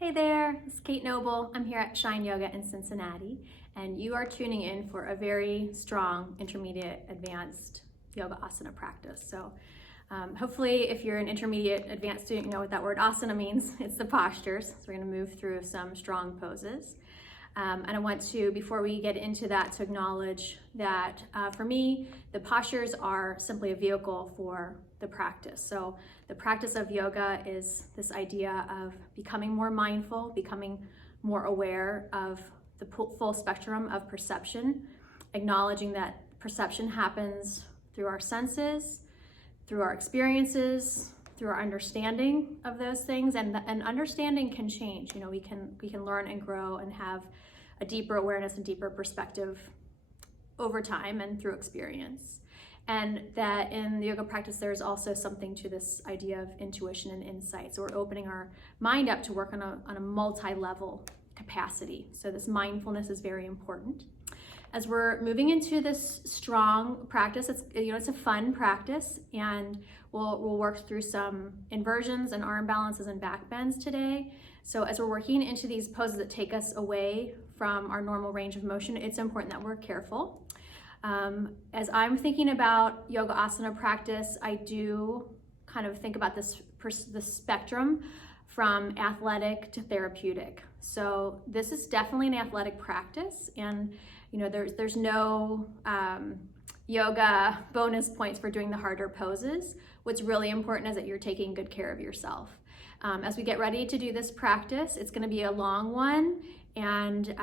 Hey there, it's Kate Noble. I'm here at Shine Yoga in Cincinnati, and you are tuning in for a very strong intermediate advanced yoga asana practice. So hopefully if you're an intermediate advanced student, you know what that word asana means. It's the postures. So we're gonna move through some strong poses. And I want to, before we get into that, to acknowledge that for me, the postures are simply a vehicle for the practice. So the practice of yoga is this idea of becoming more mindful, becoming more aware of the full spectrum of perception, acknowledging that perception happens through our senses, through our experiences, through our understanding of those things, and understanding can change. You know, we can learn and grow and have a deeper awareness and deeper perspective over time and through experience. And that in the yoga practice, there's also something to this idea of intuition and insight. So we're opening our mind up to work on a multi-level capacity. So this mindfulness is very important. As we're moving into this strong practice, it's a fun practice, and we'll work through some inversions and arm balances and back bends today. So as we're working into these poses that take us away from our normal range of motion, it's important that we're careful. As I'm thinking about yoga asana practice, I do kind of think about this spectrum from athletic to therapeutic. So this is definitely an athletic practice, and you know, there's no yoga bonus points for doing the harder poses. What's really important is that you're taking good care of yourself. As we get ready to do this practice, it's going to be a long one, and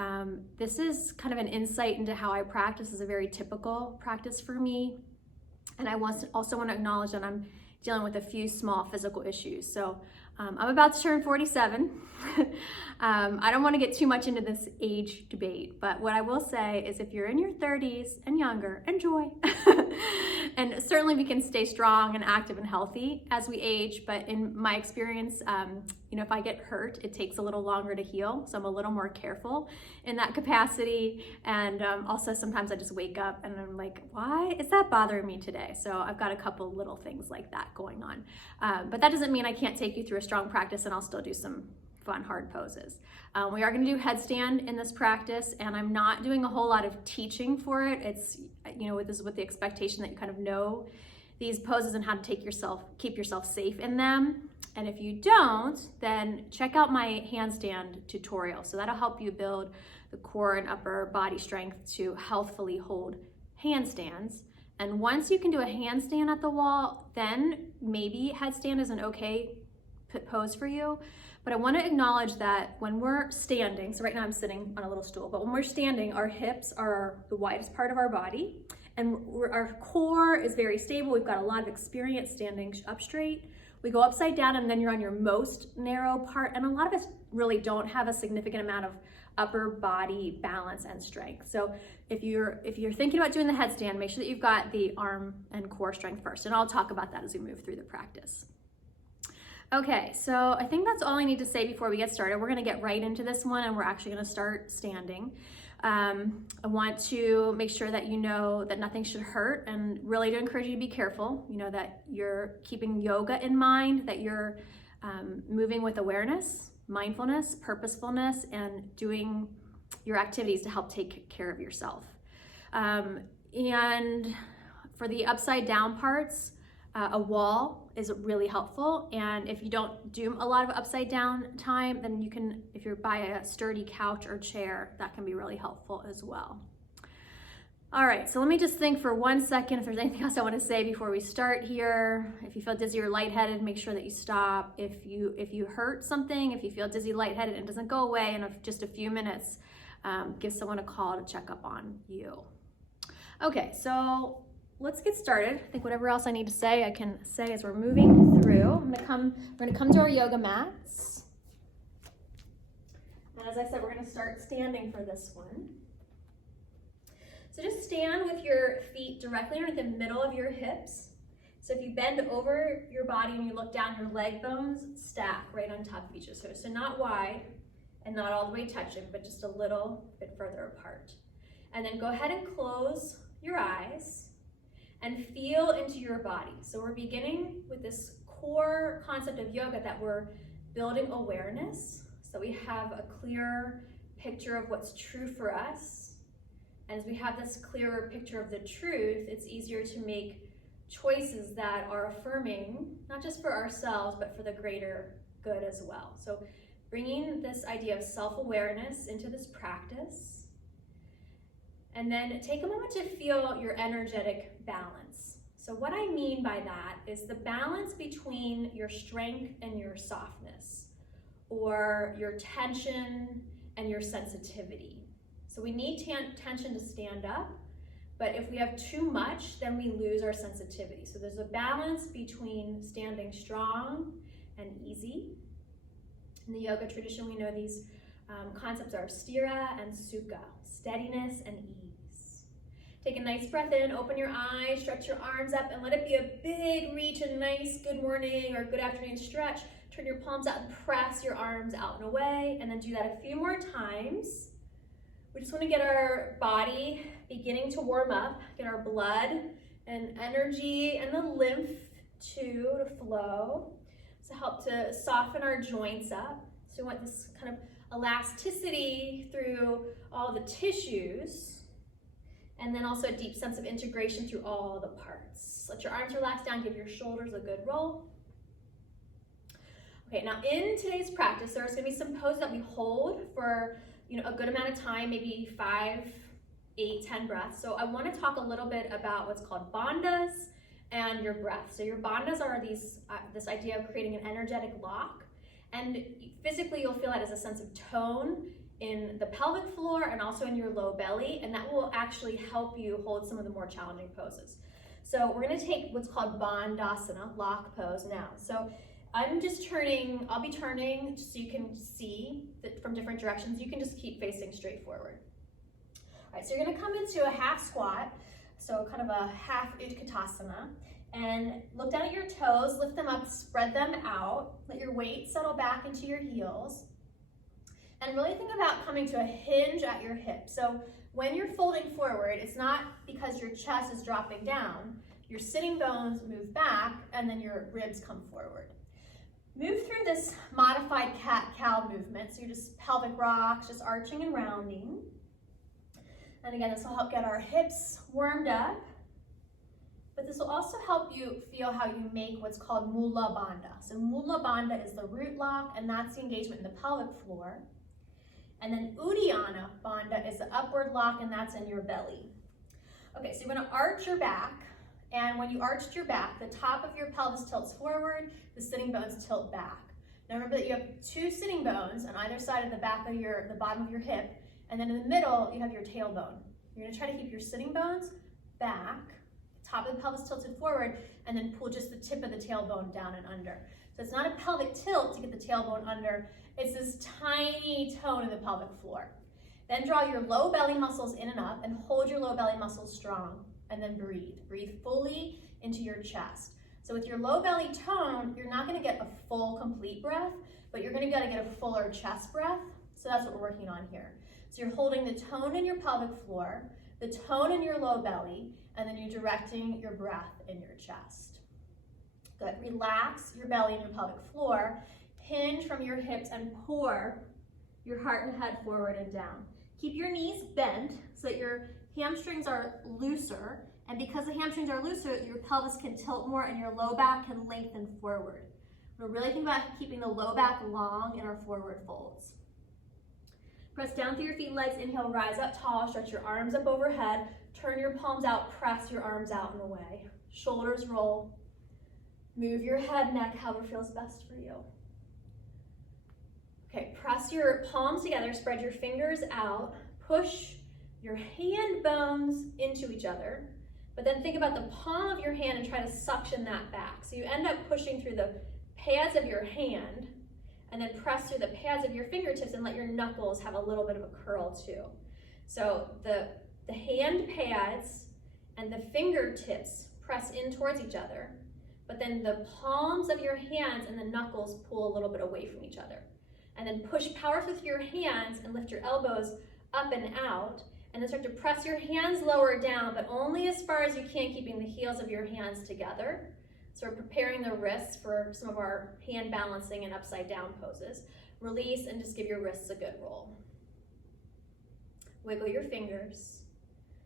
this is kind of an insight into how I practice. Is a very typical practice for me, and I also want to acknowledge that I'm dealing with a few small physical issues. So I'm about to turn 47. I don't want to get too much into this age debate, but what I will say is if you're in your 30s and younger, enjoy. And certainly we can stay strong and active and healthy as we age, but in my experience, if I get hurt, it takes a little longer to heal, so I'm a little more careful in that capacity. And also sometimes I just wake up and I'm like, why is that bothering me today? So I've got a couple little things like that going on. But that doesn't mean I can't take you through a strong practice, and I'll still do some fun hard poses. We are going to do headstand in this practice, and I'm not doing a whole lot of teaching for it. It's, this is with the expectation that you kind of know these poses and how to keep yourself safe in them. And if you don't, then check out my handstand tutorial. So that'll help you build the core and upper body strength to healthfully hold handstands. And once you can do a handstand at the wall, then maybe headstand is an okay pose for you. But I want to acknowledge that when we're standing, so right now I'm sitting on a little stool, but when we're standing, our hips are the widest part of our body, and our core is very stable. We've got a lot of experience standing up straight. We go upside down, and then you're on your most narrow part, and a lot of us really don't have a significant amount of upper body balance and strength. So if you're thinking about doing the headstand, make sure that you've got the arm and core strength first, and I'll talk about that as we move through the practice. Okay, so I think that's all I need to say before we get started. We're gonna get right into this one, and we're actually gonna start standing. I want to make sure that you know that nothing should hurt, and really to encourage you to be careful, that you're keeping yoga in mind, that you're moving with awareness, mindfulness, purposefulness, and doing your activities to help take care of yourself. And for the upside down parts, a wall is really helpful, and if you don't do a lot of upside down time, then you can, if you're by a sturdy couch or chair, that can be really helpful as well. All right, so let me just think for 1 second if there's anything else I want to say before we start here. If you feel dizzy or lightheaded, make sure that you stop. If you hurt something, if you feel dizzy, lightheaded, and it doesn't go away in just a few minutes, give someone a call to check up on you. Okay, so let's get started. I think whatever else I need to say, I can say as we're moving through. We're gonna come to our yoga mats. And as I said, we're gonna start standing for this one. So just stand with your feet directly under the middle of your hips. So if you bend over your body and you look down, your leg bones stack right on top of each other. So not wide and not all the way touching, but just a little bit further apart. And then go ahead and close your eyes and feel into your body. So we're beginning with this core concept of yoga that we're building awareness. so we have a clear picture of what's true for us. And as we have this clearer picture of the truth, it's easier to make choices that are affirming, not just for ourselves, but for the greater good as well. So bringing this idea of self-awareness into this practice. And then take a moment to feel your energetic balance. So what I mean by that is the balance between your strength and your softness, or your tension and your sensitivity. So we need tension to stand up, but if we have too much, then we lose our sensitivity. So there's a balance between standing strong and easy. In the yoga tradition, we know these concepts are sthira and sukha, steadiness and ease. Take a nice breath in, open your eyes, stretch your arms up, and let it be a big reach, a nice good morning or good afternoon stretch. Turn your palms out and press your arms out and away, and then do that a few more times. We just want to get our body beginning to warm up, get our blood and energy and the lymph too to flow, to help to soften our joints up. So we want this kind of elasticity through all the tissues, and then also a deep sense of integration through all the parts. Let your arms relax down, give your shoulders a good roll. Okay, now in today's practice, there's going to be some poses that we hold for a good amount of time, maybe 5, 8, 10 breaths. So I want to talk a little bit about what's called bandhas and your breath. So your bandhas are this idea of creating an energetic lock, and physically you'll feel that as a sense of tone in the pelvic floor and also in your low belly, and that will actually help you hold some of the more challenging poses. So we're going to take what's called bandhasana, lock pose now. So I'll be turning just so you can see that from different directions. You can just keep facing straight forward. All right, so you're gonna come into a half squat, so kind of a half utkatasana, and look down at your toes, lift them up, spread them out, let your weight settle back into your heels, and really think about coming to a hinge at your hip. So when you're folding forward, it's not because your chest is dropping down, your sitting bones move back, and then your ribs come forward. Move through this modified cat-cow movement. So you're just pelvic rocks, just arching and rounding. And again, this will help get our hips warmed up. But this will also help you feel how you make what's called Mula Bandha. So Mula Bandha is the root lock, and that's the engagement in the pelvic floor. And then Uddiyana Bandha is the upward lock, and that's in your belly. Okay, so you're gonna arch your back. And when you arched your back, the top of your pelvis tilts forward, the sitting bones tilt back. Now remember that you have 2 sitting bones on either side of the bottom of your hip, and then in the middle, you have your tailbone. You're gonna try to keep your sitting bones back, top of the pelvis tilted forward, and then pull just the tip of the tailbone down and under. So it's not a pelvic tilt to get the tailbone under, it's this tiny tone in the pelvic floor. Then draw your low belly muscles in and up, and hold your low belly muscles strong. And then breathe. Breathe fully into your chest. So with your low belly tone, you're not gonna get a full, complete breath, but you're gonna get a fuller chest breath. So that's what we're working on here. So you're holding the tone in your pelvic floor, the tone in your low belly, and then you're directing your breath in your chest. Good. Relax your belly and your pelvic floor. Hinge from your hips and pour your heart and head forward and down. Keep your knees bent so that your hamstrings are looser, and because the hamstrings are looser, your pelvis can tilt more and your low back can lengthen forward. We're really thinking about keeping the low back long in our forward folds. Press down through your feet and legs. Inhale, rise up tall, stretch your arms up overhead, turn your palms out, press your arms out and away. Shoulders roll. Move your head, neck, however feels best for you. Okay, press your palms together, spread your fingers out, push your hand bones into each other, but then think about the palm of your hand and try to suction that back. So you end up pushing through the pads of your hand and then press through the pads of your fingertips and let your knuckles have a little bit of a curl too. So the hand pads and the fingertips press in towards each other, but then the palms of your hands and the knuckles pull a little bit away from each other. And then push powerfully with your hands and lift your elbows up and out, and then start to press your hands lower down, but only as far as you can, keeping the heels of your hands together. So we're preparing the wrists for some of our hand balancing and upside down poses. Release and just give your wrists a good roll. Wiggle your fingers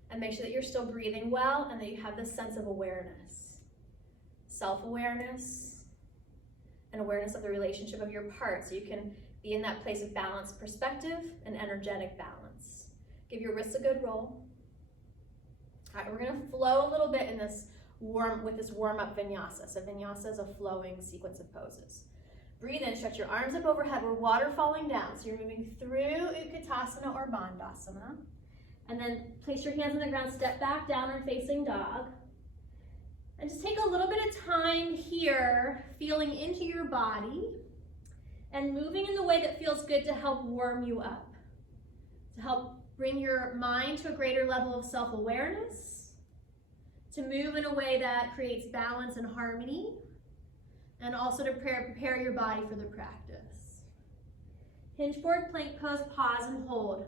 and make sure that you're still breathing well and that you have this sense of awareness. Self-awareness and awareness of the relationship of your parts, so you can be in that place of balanced perspective and energetic balance. Give your wrists a good roll. All right, we're gonna flow a little bit in this warm-up vinyasa. So vinyasa is a flowing sequence of poses. Breathe in, stretch your arms up overhead. We're waterfalling down. So you're moving through Utkatasana or Bandhasana. And then place your hands on the ground, step back, downward facing dog. And just take a little bit of time here, feeling into your body and moving in the way that feels good to help warm you up, to help bring your mind to a greater level of self-awareness, to move in a way that creates balance and harmony, and also to prepare your body for the practice. Hinge forward plank pose, pause and hold.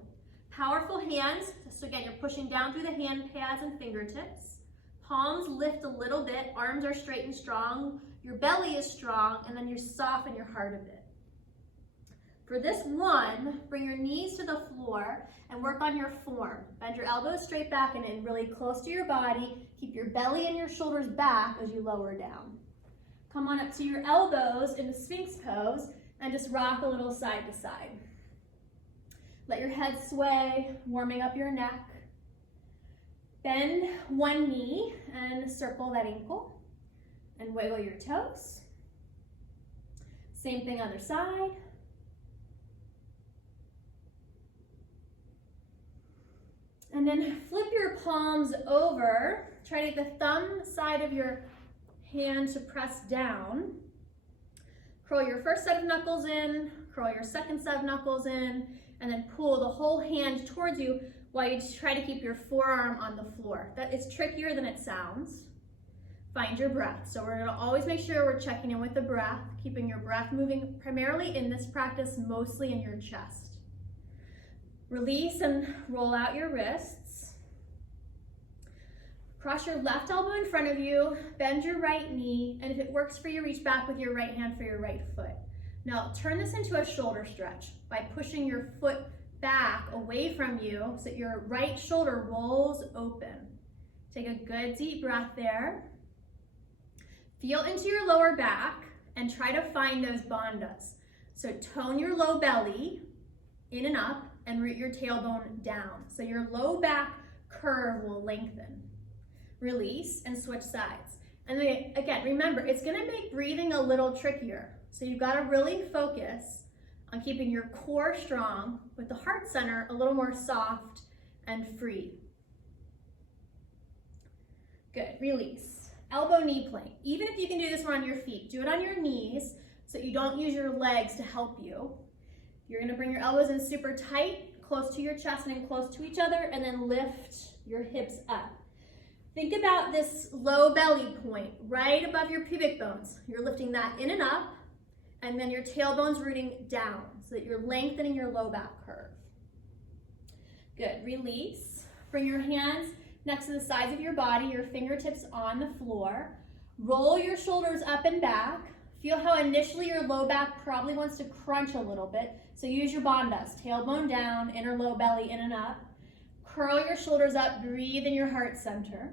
Powerful hands, so again, you're pushing down through the hand pads and fingertips. Palms lift a little bit, arms are straight and strong, your belly is strong, and then you soften your heart a bit. For this one, bring your knees to the floor and work on your form. Bend your elbows straight back and in really close to your body. Keep your belly and your shoulders back as you lower down. Come on up to your elbows in the Sphinx pose and just rock a little side to side. Let your head sway, warming up your neck. Bend one knee and circle that ankle and wiggle your toes. Same thing other side. And then flip your palms over. Try to get the thumb side of your hand to press down. Curl your first set of knuckles in, curl your second set of knuckles in, and then pull the whole hand towards you while you try to keep your forearm on the floor. That is trickier than it sounds. Find your breath. So we're gonna always make sure we're checking in with the breath, keeping your breath moving primarily in this practice, mostly in your chest. Release and roll out your wrists. Cross your left elbow in front of you, bend your right knee, and if it works for you, reach back with your right hand for your right foot. Now turn this into a shoulder stretch by pushing your foot back away from you so that your right shoulder rolls open. Take a good deep breath there. Feel into your lower back and try to find those bandhas. So tone your low belly in and up and root your tailbone down. So your low back curve will lengthen. Release and switch sides. And then again, remember, it's gonna make breathing a little trickier. So you've gotta really focus on keeping your core strong with the heart center a little more soft and free. Good, release. Elbow knee plank. Even if you can do this one on your feet, do it on your knees so you don't use your legs to help you. You're gonna bring your elbows in super tight, close to your chest and in close to each other, and then lift your hips up. Think about this low belly point right above your pubic bones. You're lifting that in and up, and then your tailbone's rooting down so that you're lengthening your low back curve. Good, release. Bring your hands next to the sides of your body, your fingertips on the floor. Roll your shoulders up and back. Feel how initially your low back probably wants to crunch a little bit. So use your bandhas, tailbone down, inner low belly in and up. Curl your shoulders up, breathe in your heart center.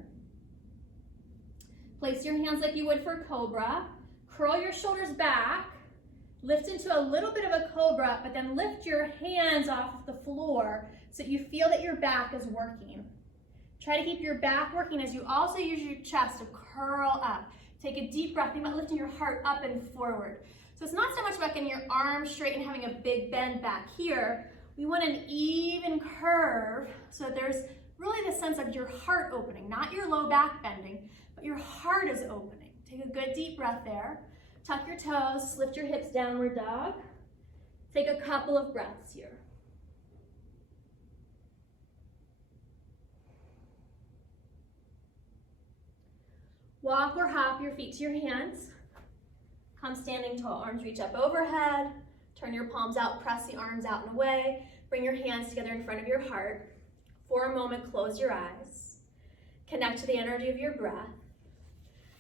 Place your hands like you would for cobra. Curl your shoulders back. Lift into a little bit of a cobra, but then lift your hands off the floor so that you feel that your back is working. Try to keep your back working as you also use your chest to curl up. Take a deep breath. Think about lifting your heart up and forward. So it's not so much about getting your arms straight and having a big bend back here. We want an even curve so that there's really the sense of your heart opening, not your low back bending, but your heart is opening. Take a good deep breath there. Tuck your toes, lift your hips, downward dog. Take a couple of breaths here. Walk or hop your feet to your hands. Come standing tall, arms reach up overhead. Turn your palms out, press the arms out and away. Bring your hands together in front of your heart. For a moment, close your eyes. Connect to the energy of your breath.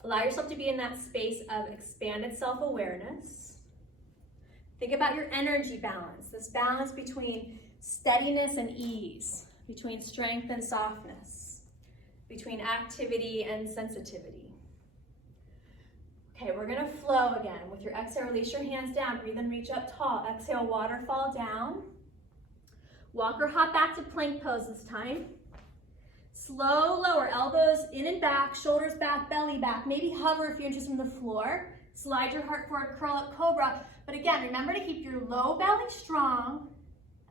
Allow yourself to be in that space of expanded self-awareness. Think about your energy balance, this balance between steadiness and ease, between strength and softness, between activity and sensitivity. Okay, we're gonna flow again. With your exhale, release your hands down. Breathe and reach up tall. Exhale, waterfall down. Walk or hop back to plank pose this time. Slow lower, elbows in and back, shoulders back, belly back. Maybe hover if you're interested in the floor. Slide your heart forward, curl up, cobra. But again, remember to keep your low belly strong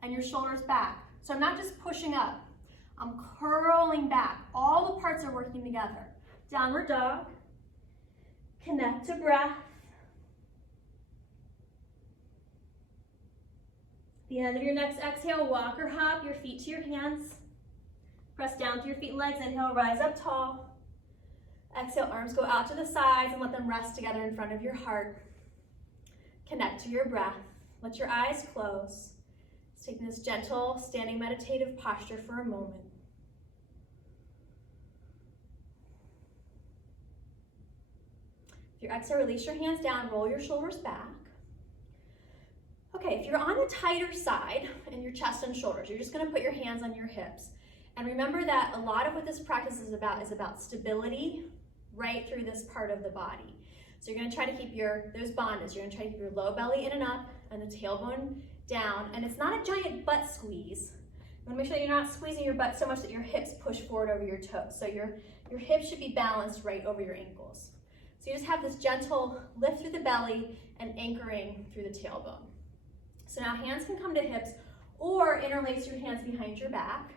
and your shoulders back. So I'm not just pushing up, I'm curling back. All the parts are working together. Downward dog. Connect to breath. The end of your next exhale, walk or hop your feet to your hands. Press down through your feet and legs. Inhale, rise up tall. Exhale, arms go out to the sides and let them rest together in front of your heart. Connect to your breath. Let your eyes close. Just taking this gentle, standing meditative posture for a moment. With your exhale, release your hands down, roll your shoulders back. Okay, if you're on the tighter side in your chest and shoulders, you're just gonna put your hands on your hips. And remember that a lot of what this practice is about stability right through this part of the body. So you're gonna try to keep those bandhas, you're gonna try to keep your low belly in and up and the tailbone down. And it's not a giant butt squeeze. You wanna make sure that you're not squeezing your butt so much that your hips push forward over your toes. So your hips should be balanced right over your ankles. So you just have this gentle lift through the belly and anchoring through the tailbone. So now hands can come to hips or interlace your hands behind your back.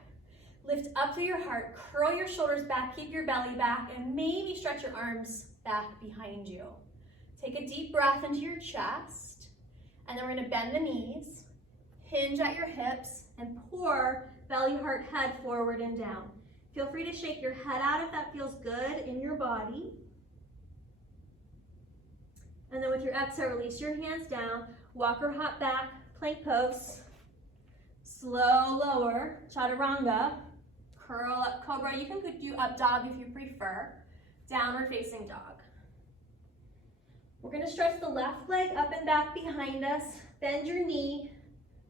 Lift up through your heart, curl your shoulders back, keep your belly back, and maybe stretch your arms back behind you. Take a deep breath into your chest, and then we're gonna bend the knees, hinge at your hips, and pour belly, heart, head forward and down. Feel free to shake your head out if that feels good in your body. And then with your exhale, release your hands down, walk or hop back, plank pose, slow lower, chaturanga, curl up cobra. You can do up dog if you prefer, downward facing dog. We're gonna stretch the left leg up and back behind us, bend your knee,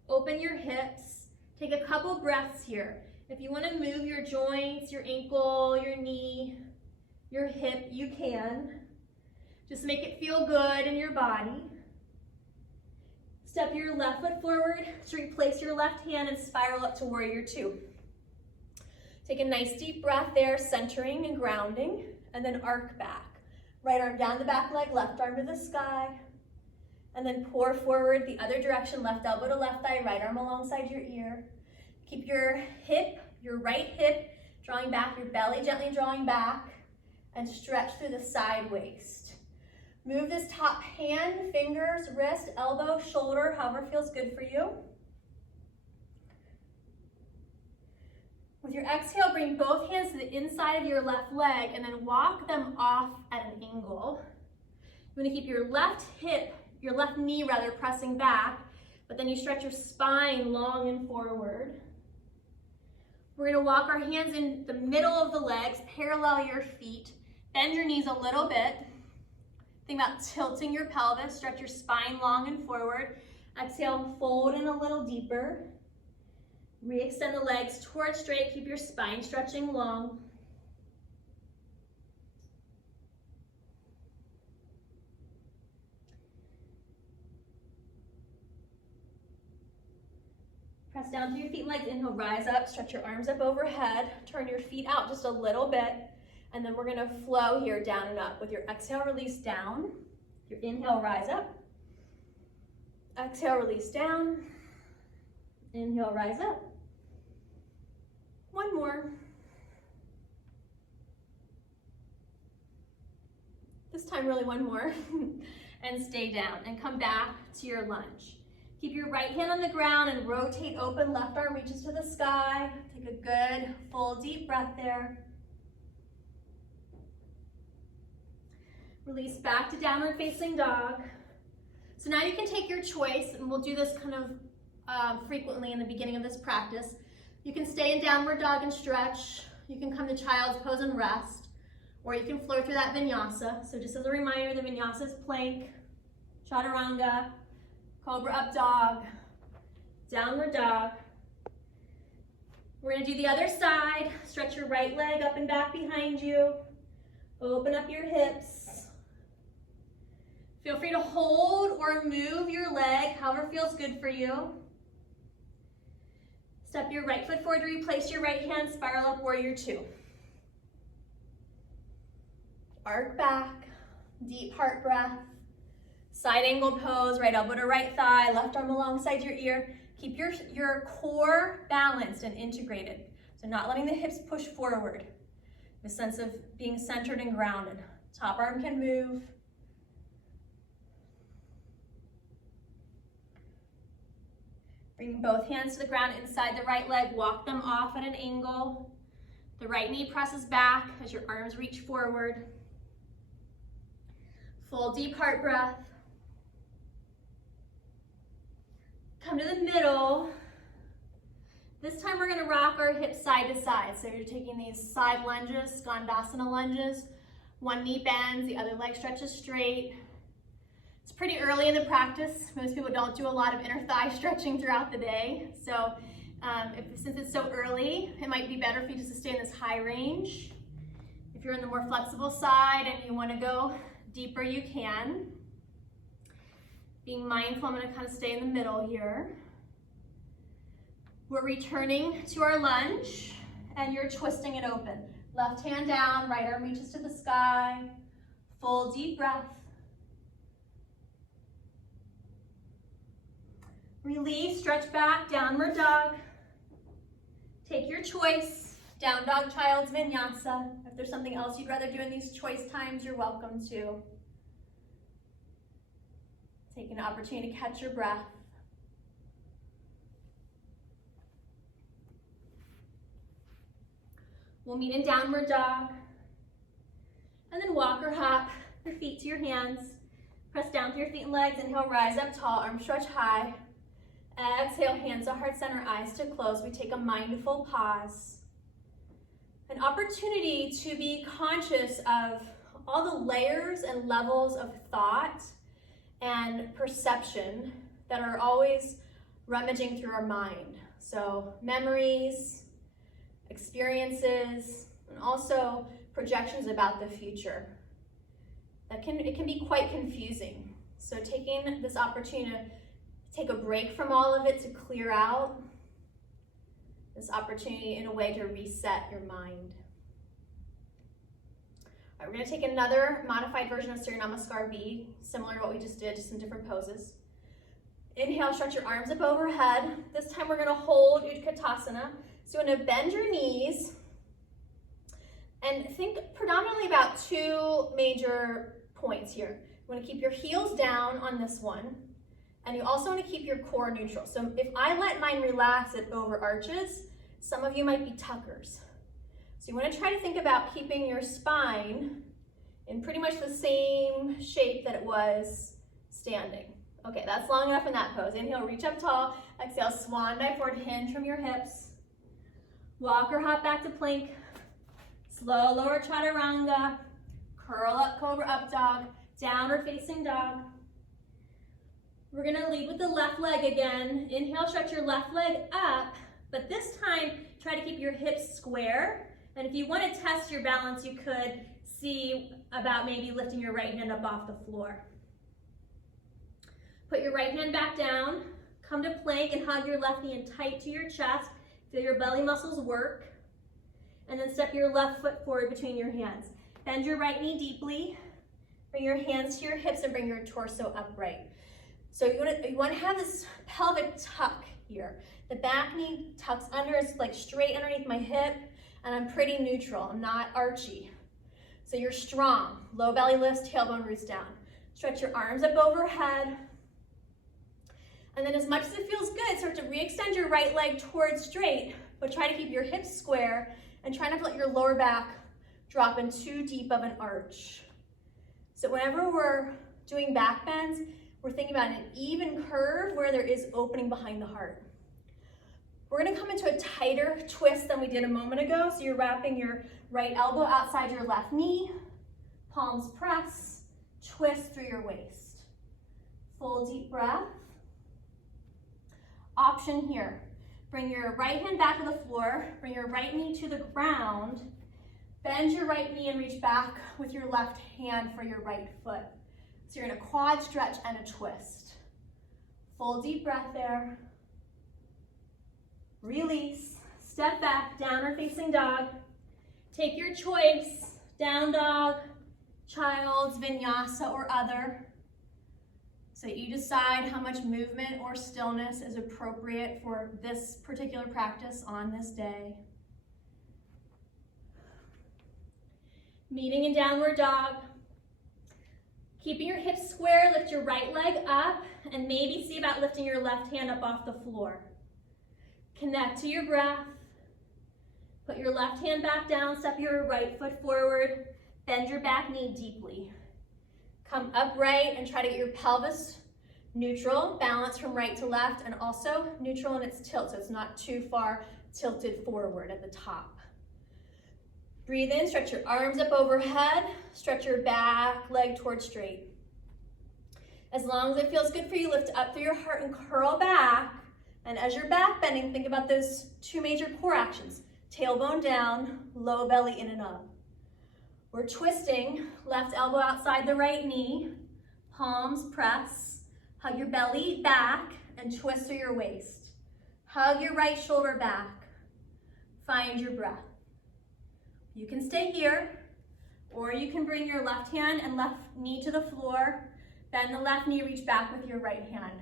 open your hips, take a couple breaths here. If you wanna move your joints, your ankle, your knee, your hip, you can. Just make it feel good in your body. Step your left foot forward to replace your left hand and spiral up to warrior two. Take a nice deep breath there, centering and grounding, and then arc back. Right arm down the back leg, left arm to the sky, and then pour forward the other direction, left elbow to left thigh, right arm alongside your ear. Keep your right hip drawing back, your belly gently drawing back, and stretch through the side waist. Move this top hand, fingers, wrist, elbow, shoulder, however feels good for you. With your exhale, bring both hands to the inside of your left leg and then walk them off at an angle. You want to keep your left knee pressing back, but then you stretch your spine long and forward. We're going to walk our hands in the middle of the legs, parallel your feet, bend your knees a little bit. Think about tilting your pelvis, stretch your spine long and forward. Exhale, fold in a little deeper. Re-extend the legs towards straight, keep your spine stretching long. Press down through your feet and legs. Inhale, rise up, stretch your arms up overhead. Turn your feet out just a little bit. And then we're gonna flow here, down and up. With your exhale, release down. Your inhale, rise up. Exhale, release down. Inhale, rise up. One more. This time, really one more. And stay down and come back to your lunge. Keep your right hand on the ground and rotate open. Left arm reaches to the sky. Take a good, full, deep breath there. Release back to downward facing dog. So now you can take your choice, and we'll do this kind of frequently in the beginning of this practice. You can stay in downward dog and stretch. You can come to child's pose and rest, or you can flow through that vinyasa. So just as a reminder, the vinyasa is plank, chaturanga, Cobra up dog, downward dog. We're gonna do the other side. Stretch your right leg up and back behind you. Open up your hips. Feel free to hold or move your leg, however feels good for you. Step your right foot forward to replace your right hand, spiral up, warrior two. Arc back, deep heart breath. Side angle pose, right elbow to right thigh, left arm alongside your ear. Keep your core balanced and integrated. So not letting the hips push forward. The sense of being centered and grounded. Top arm can move. Bring both hands to the ground inside the right leg. Walk them off at an angle. The right knee presses back as your arms reach forward. Full deep heart breath. Come to the middle. This time we're gonna rock our hips side to side. So you're taking these side lunges, Skandasana lunges. One knee bends, the other leg stretches straight. It's pretty early in the practice. Most people don't do a lot of inner thigh stretching throughout the day. So since it's so early, it might be better for you just to stay in this high range. If you're in the more flexible side and you wanna go deeper, you can. Being mindful, I'm gonna kind of stay in the middle here. We're returning to our lunge and you're twisting it open. Left hand down, right arm reaches to the sky. Full deep breath. Release, stretch back, downward dog. Take your choice. Down dog, child's vinyasa. If there's something else you'd rather do in these choice times, you're welcome to. Take an opportunity to catch your breath. We'll meet in downward dog. And then walk or hop your feet to your hands. Press down through your feet and legs. Inhale, rise up tall, arms stretch high. Exhale, hands to heart center, eyes to close. We take a mindful pause. An opportunity to be conscious of all the layers and levels of thought and perception that are always rummaging through our mind. So memories, experiences, and also projections about the future. It can be quite confusing. So taking this opportunity to take a break from all of it to clear out this opportunity in a way to reset your mind. All right, we're gonna take another modified version of Surya Namaskar B, similar to what we just did, just in different poses. Inhale, stretch your arms up overhead. This time we're gonna hold Utkatasana. So you're gonna bend your knees and think predominantly about two major points here. You wanna keep your heels down on this one, and you also wanna keep your core neutral. So if I let mine relax, it overarches. Some of you might be tuckers. So you wanna try to think about keeping your spine in pretty much the same shape that it was standing. Okay, that's long enough in that pose. Inhale, reach up tall. Exhale, swan dive forward, hinge from your hips. Walk or hop back to plank. Slow lower chaturanga. Curl up, cobra up dog. Downward facing dog. We're gonna lead with the left leg again. Inhale, stretch your left leg up, but this time try to keep your hips square. And if you want to test your balance, you could see about maybe lifting your right hand up off the floor. Put your right hand back down, come to plank and hug your left knee in tight to your chest. Feel your belly muscles work. And then step your left foot forward between your hands. Bend your right knee deeply. Bring your hands to your hips and bring your torso upright. So you want to have this pelvic tuck here. The back knee tucks under, it's like straight underneath my hip, and I'm pretty neutral. I'm not archy. So you're strong. Low belly lifts, tailbone roots down. Stretch your arms up overhead. And then as much as it feels good, start to re-extend your right leg towards straight, but try to keep your hips square and try not to let your lower back drop in too deep of an arch. So whenever we're doing back bends, we're thinking about an even curve where there is opening behind the heart. We're gonna come into a tighter twist than we did a moment ago. So you're wrapping your right elbow outside your left knee, palms press, twist through your waist. Full deep breath. Option here. Bring your right hand back to the floor, bring your right knee to the ground, bend your right knee and reach back with your left hand for your right foot. So you're in a quad stretch and a twist. Full deep breath there. Release, step back, downward facing dog. Take your choice, down dog, child's, vinyasa, or other. So you decide how much movement or stillness is appropriate for this particular practice on this day. Meeting in downward dog. Keeping your hips square, lift your right leg up, and maybe see about lifting your left hand up off the floor. Connect to your breath. Put your left hand back down, step your right foot forward, bend your back knee deeply. Come upright and try to get your pelvis neutral, balance from right to left, and also neutral in its tilt, so it's not too far tilted forward at the top. Breathe in, stretch your arms up overhead, stretch your back leg towards straight. As long as it feels good for you, lift up through your heart and curl back. And as you're back bending, think about those two major core actions. Tailbone down, low belly in and up. We're twisting, left elbow outside the right knee, palms press, hug your belly back and twist through your waist. Hug your right shoulder back. Find your breath. You can stay here, or you can bring your left hand and left knee to the floor, bend the left knee, reach back with your right hand.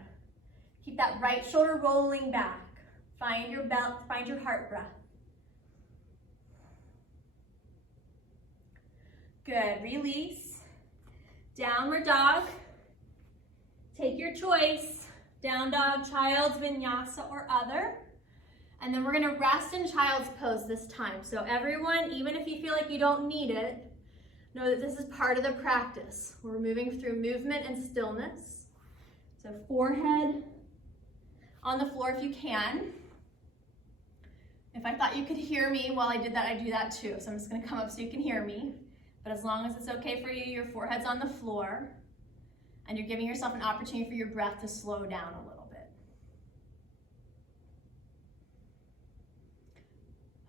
Keep that right shoulder rolling back. Find your heart breath. Good, release. Downward dog. Take your choice. Down dog, child's, vinyasa, or other. And then we're gonna rest in child's pose this time. So everyone, even if you feel like you don't need it, know that this is part of the practice. We're moving through movement and stillness. So forehead on the floor if you can. If I thought you could hear me while I did that, I do that too. So I'm just gonna come up so you can hear me. But as long as it's okay for you, your forehead's on the floor and you're giving yourself an opportunity for your breath to slow down a little bit.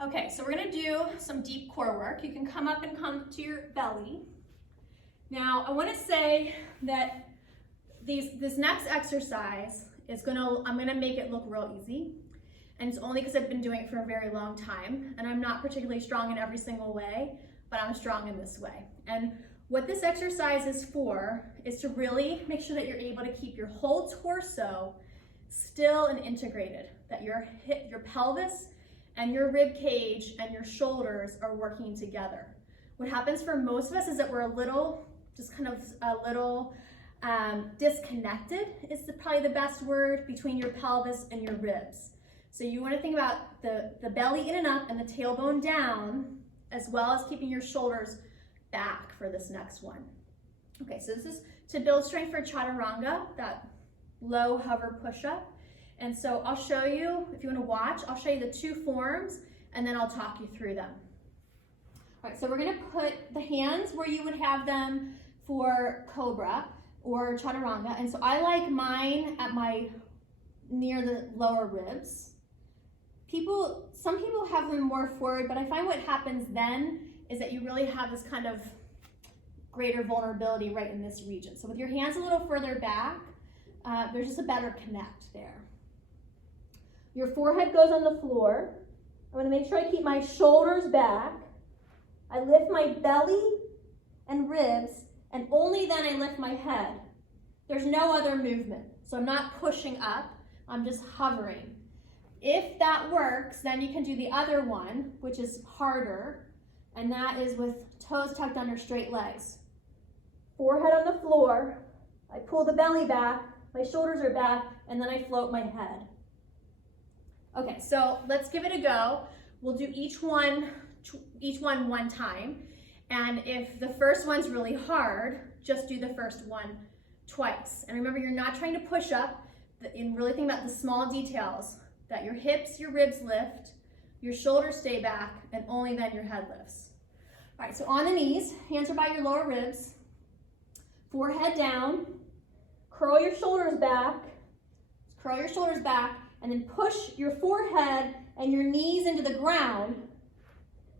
Okay, so we're gonna do some deep core work. You can come up and come to your belly. Now, I wanna say that this next exercise is I'm gonna make it look real easy. And it's only because I've been doing it for a very long time and I'm not particularly strong in every single way, but I'm strong in this way. And what this exercise is for is to really make sure that you're able to keep your whole torso still and integrated, that your pelvis and your rib cage and your shoulders are working together. What happens for most of us is that we're a little disconnected is probably the best word between your pelvis and your ribs. So you want to think about the belly in and up and the tailbone down, as well as keeping your shoulders back for this next one. Okay, so this is to build strength for chaturanga, that low hover push-up. And so I'll show you, if you want to watch, I'll show you the two forms and then I'll talk you through them. All right, so we're going to put the hands where you would have them for cobra or chaturanga. And so I like mine at near the lower ribs. Some people have them more forward, but I find what happens then is that you really have this kind of greater vulnerability right in this region. So with your hands a little further back, there's just a better connect there. Your forehead goes on the floor. I'm gonna make sure I keep my shoulders back. I lift my belly and ribs, and only then I lift my head. There's no other movement. So I'm not pushing up, I'm just hovering. If that works, then you can do the other one, which is harder, and that is with toes tucked under straight legs. Forehead on the floor, I pull the belly back, my shoulders are back, and then I float my head. Okay, so let's give it a go. We'll do each one one time, and if the first one's really hard, just do the first one twice. And remember, you're not trying to push up, and really think about the small details, that your hips, your ribs lift, your shoulders stay back, and only then your head lifts. All right, so on the knees, hands are by your lower ribs, forehead down, curl your shoulders back, And then push your forehead and your knees into the ground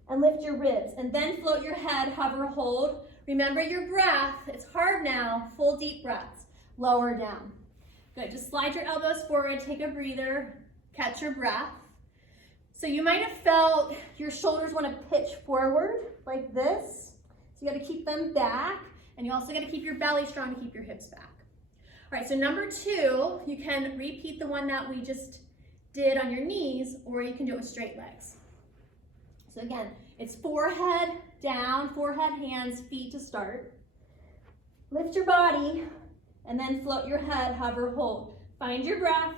and lift your ribs. And then float your head, hover, hold. Remember your breath. It's hard now. Full deep breaths. Lower down. Good. Just slide your elbows forward. Take a breather. Catch your breath. So you might have felt your shoulders want to pitch forward like this. So you got to keep them back. And you also got to keep your belly strong to keep your hips back. All right, so number 2, you can repeat the one that we just did on your knees, or you can do it with straight legs. So again, it's forehead down, forehead, hands, feet to start. Lift your body, and then float your head, hover, hold. Find your breath.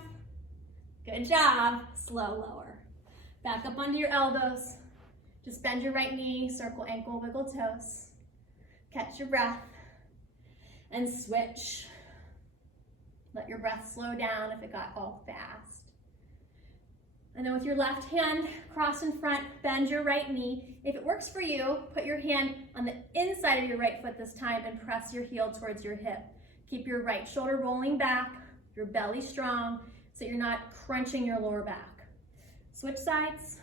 Good job. Slow, lower. Back up onto your elbows. Just bend your right knee, circle ankle, wiggle toes. Catch your breath, and switch. Let your breath slow down if it got all fast. And then with your left hand, cross in front, bend your right knee. If it works for you, put your hand on the inside of your right foot this time and press your heel towards your hip. Keep your right shoulder rolling back, your belly strong, so you're not crunching your lower back. Switch sides.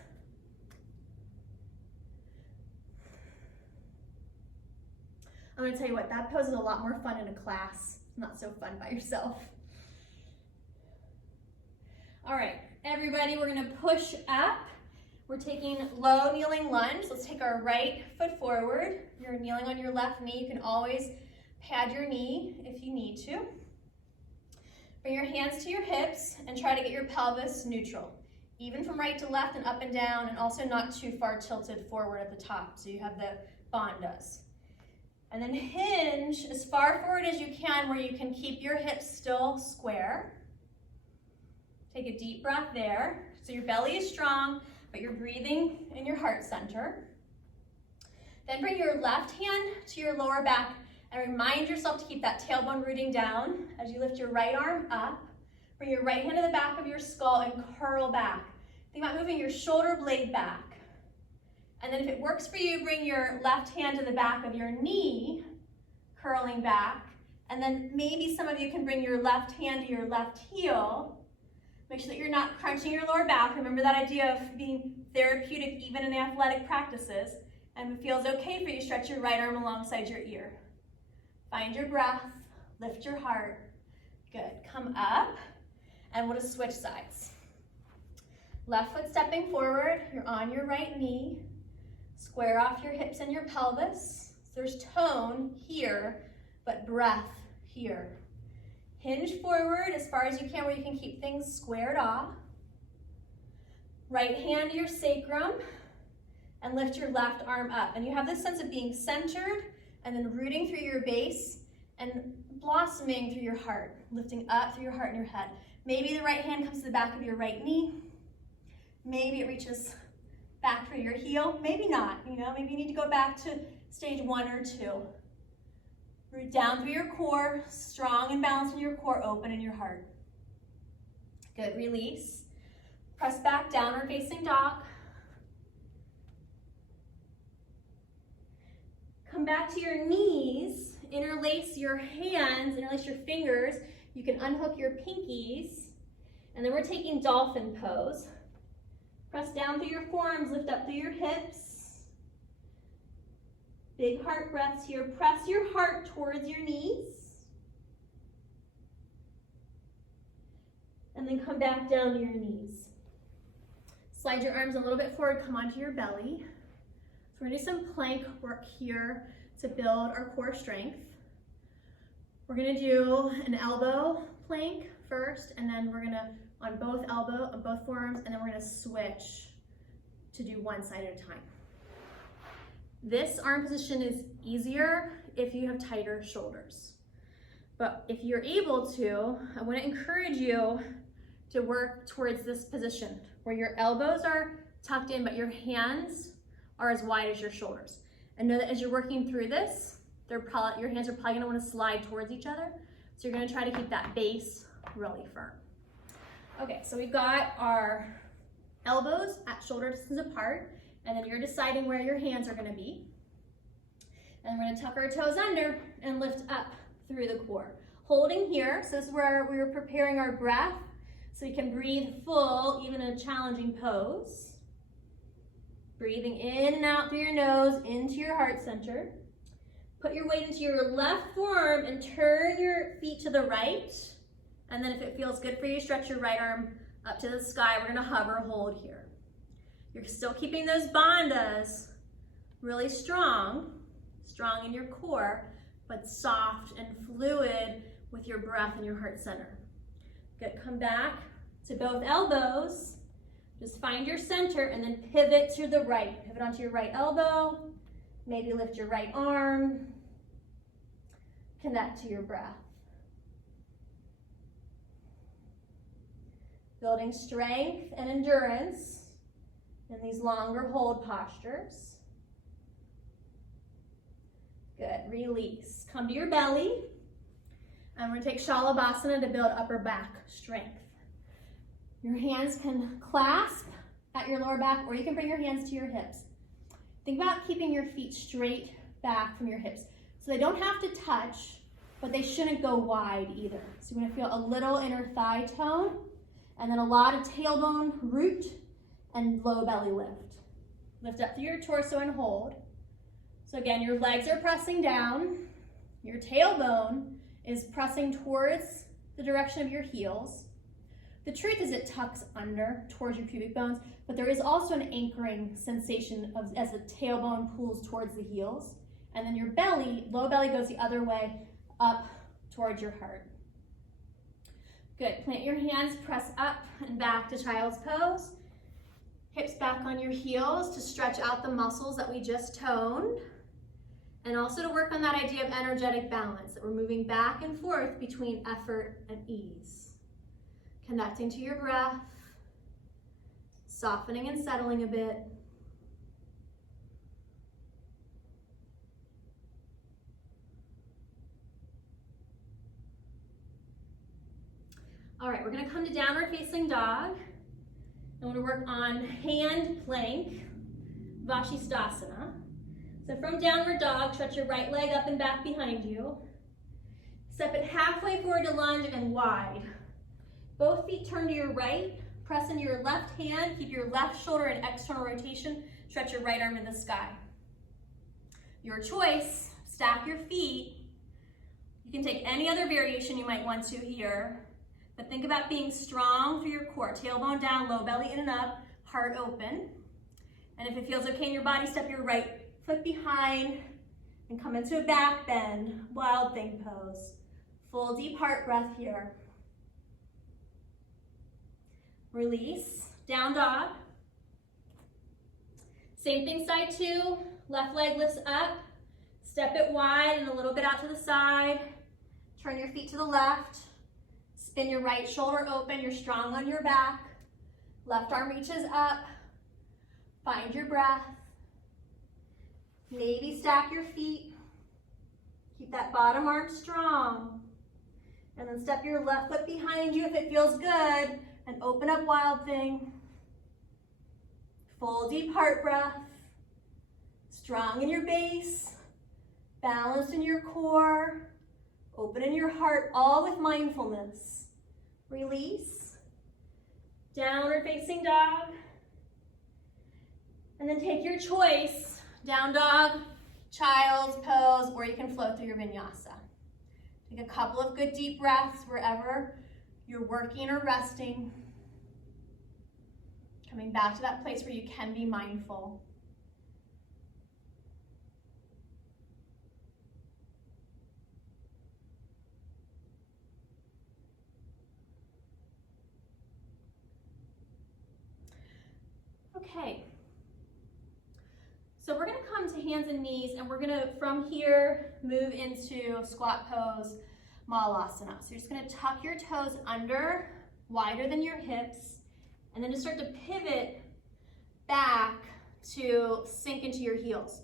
I'm gonna tell you what, that pose is a lot more fun in a class. It's not so fun by yourself. All right, everybody, we're gonna push up. We're taking low kneeling lunge. Let's take our right foot forward. You're kneeling on your left knee. You can always pad your knee if you need to. Bring your hands to your hips and try to get your pelvis neutral, even from right to left and up and down, and also not too far tilted forward at the top, so you have the bondas. And then hinge as far forward as you can where you can keep your hips still square. Take a deep breath there. So your belly is strong, but you're breathing in your heart center. Then bring your left hand to your lower back and remind yourself to keep that tailbone rooting down as you lift your right arm up. Bring your right hand to the back of your skull and curl back. Think about moving your shoulder blade back. And then if it works for you, bring your left hand to the back of your knee, curling back. And then maybe some of you can bring your left hand to your left heel. Make sure that you're not crunching your lower back. Remember that idea of being therapeutic even in athletic practices. And if it feels okay for you, stretch your right arm alongside your ear. Find your breath, lift your heart. Good, come up, and we'll just switch sides. Left foot stepping forward, you're on your right knee. Square off your hips and your pelvis. So there's tone here, but breath here. Hinge forward as far as you can where you can keep things squared off. Right hand to your sacrum and lift your left arm up. And you have this sense of being centered and then rooting through your base and blossoming through your heart, lifting up through your heart and your head. Maybe the right hand comes to the back of your right knee. Maybe it reaches back through your heel. Maybe not, maybe you need to go back to stage 1 or 2. Root down through your core, strong and balanced in your core, open in your heart. Good, release. Press back, downward facing dog. Come back to your knees, interlace your hands, interlace your fingers. You can unhook your pinkies. And then we're taking dolphin pose. Press down through your forearms, lift up through your hips. Big heart breaths here. Press your heart towards your knees. And then come back down to your knees. Slide your arms a little bit forward, come onto your belly. So we're gonna do some plank work here to build our core strength. We're gonna do an elbow plank first, and then we're gonna on both forearms, and then we're gonna switch to do one side at a time. This arm position is easier if you have tighter shoulders. But if you're able to, I wanna encourage you to work towards this position where your elbows are tucked in, but your hands are as wide as your shoulders. And know that as you're working through this, your hands are probably gonna wanna slide towards each other. So you're gonna try to keep that base really firm. Okay, so we've got our elbows at shoulder distance apart, and then you're deciding where your hands are gonna be. And we're gonna tuck our toes under and lift up through the core. Holding here, so this is where we were preparing our breath So you can breathe full, even in a challenging pose. Breathing in and out through your nose into your heart center. Put your weight into your left forearm and turn your feet to the right. And then if it feels good for you, stretch your right arm up to the sky. We're gonna hover, hold here. You're still keeping those bandhas really strong in your core, but soft and fluid with your breath and your heart center. Good, come back to both elbows. Just find your center and then pivot to the right. Pivot onto your right elbow. Maybe lift your right arm. Connect to your breath. Building strength and endurance in these longer hold postures. Good, release. Come to your belly. And we're gonna take Shalabhasana to build upper back strength. Your hands can clasp at your lower back, or you can bring your hands to your hips. Think about keeping your feet straight back from your hips. So they don't have to touch, but they shouldn't go wide either. So you're gonna feel a little inner thigh tone, and then a lot of tailbone root and low belly lift. Lift up through your torso and hold. So again, your legs are pressing down. Your tailbone is pressing towards the direction of your heels. The truth is it tucks under towards your pubic bones, but there is also an anchoring sensation as the tailbone pulls towards the heels. And then your belly, low belly goes the other way, up towards your heart. Good, plant your hands, press up and back to child's pose. Hips back on your heels to stretch out the muscles that we just toned. And also to work on that idea of energetic balance, that we're moving back and forth between effort and ease. Connecting to your breath, softening and settling a bit. All right, we're gonna come to downward facing dog. I want to work on hand plank, Vashisthasana. So from downward dog, stretch your right leg up and back behind you. Step it halfway forward to lunge and wide. Both feet turn to your right. Press into your left hand. Keep your left shoulder in external rotation. Stretch your right arm in the sky. Your choice, stack your feet. You can take any other variation you might want to here, but think about being strong through your core. Tailbone down, low belly in and up, heart open. And if it feels okay in your body, step your right foot behind and come into a back bend, wild thing pose. Full deep heart breath here. Release, down dog. Same thing, side two. Left leg lifts up. Step it wide and a little bit out to the side. Turn your feet to the left. Spin your right shoulder open. You're strong on your back. Left arm reaches up. Find your breath. Maybe stack your feet. Keep that bottom arm strong. And then step your left foot behind you if it feels good. And open up wild thing. Full deep heart breath. Strong in your base. Balanced in your core. Open in your heart, all with mindfulness. Release. Downward facing dog. And then take your choice. Down dog, child's pose, or you can flow through your vinyasa. Take a couple of good deep breaths wherever you're working or resting. Coming back to that place where you can be mindful. Okay. So we're gonna come to hands and knees, and we're gonna, from here, move into squat pose, Malasana. So you're just gonna tuck your toes under, wider than your hips, and then just start to pivot back to sink into your heels.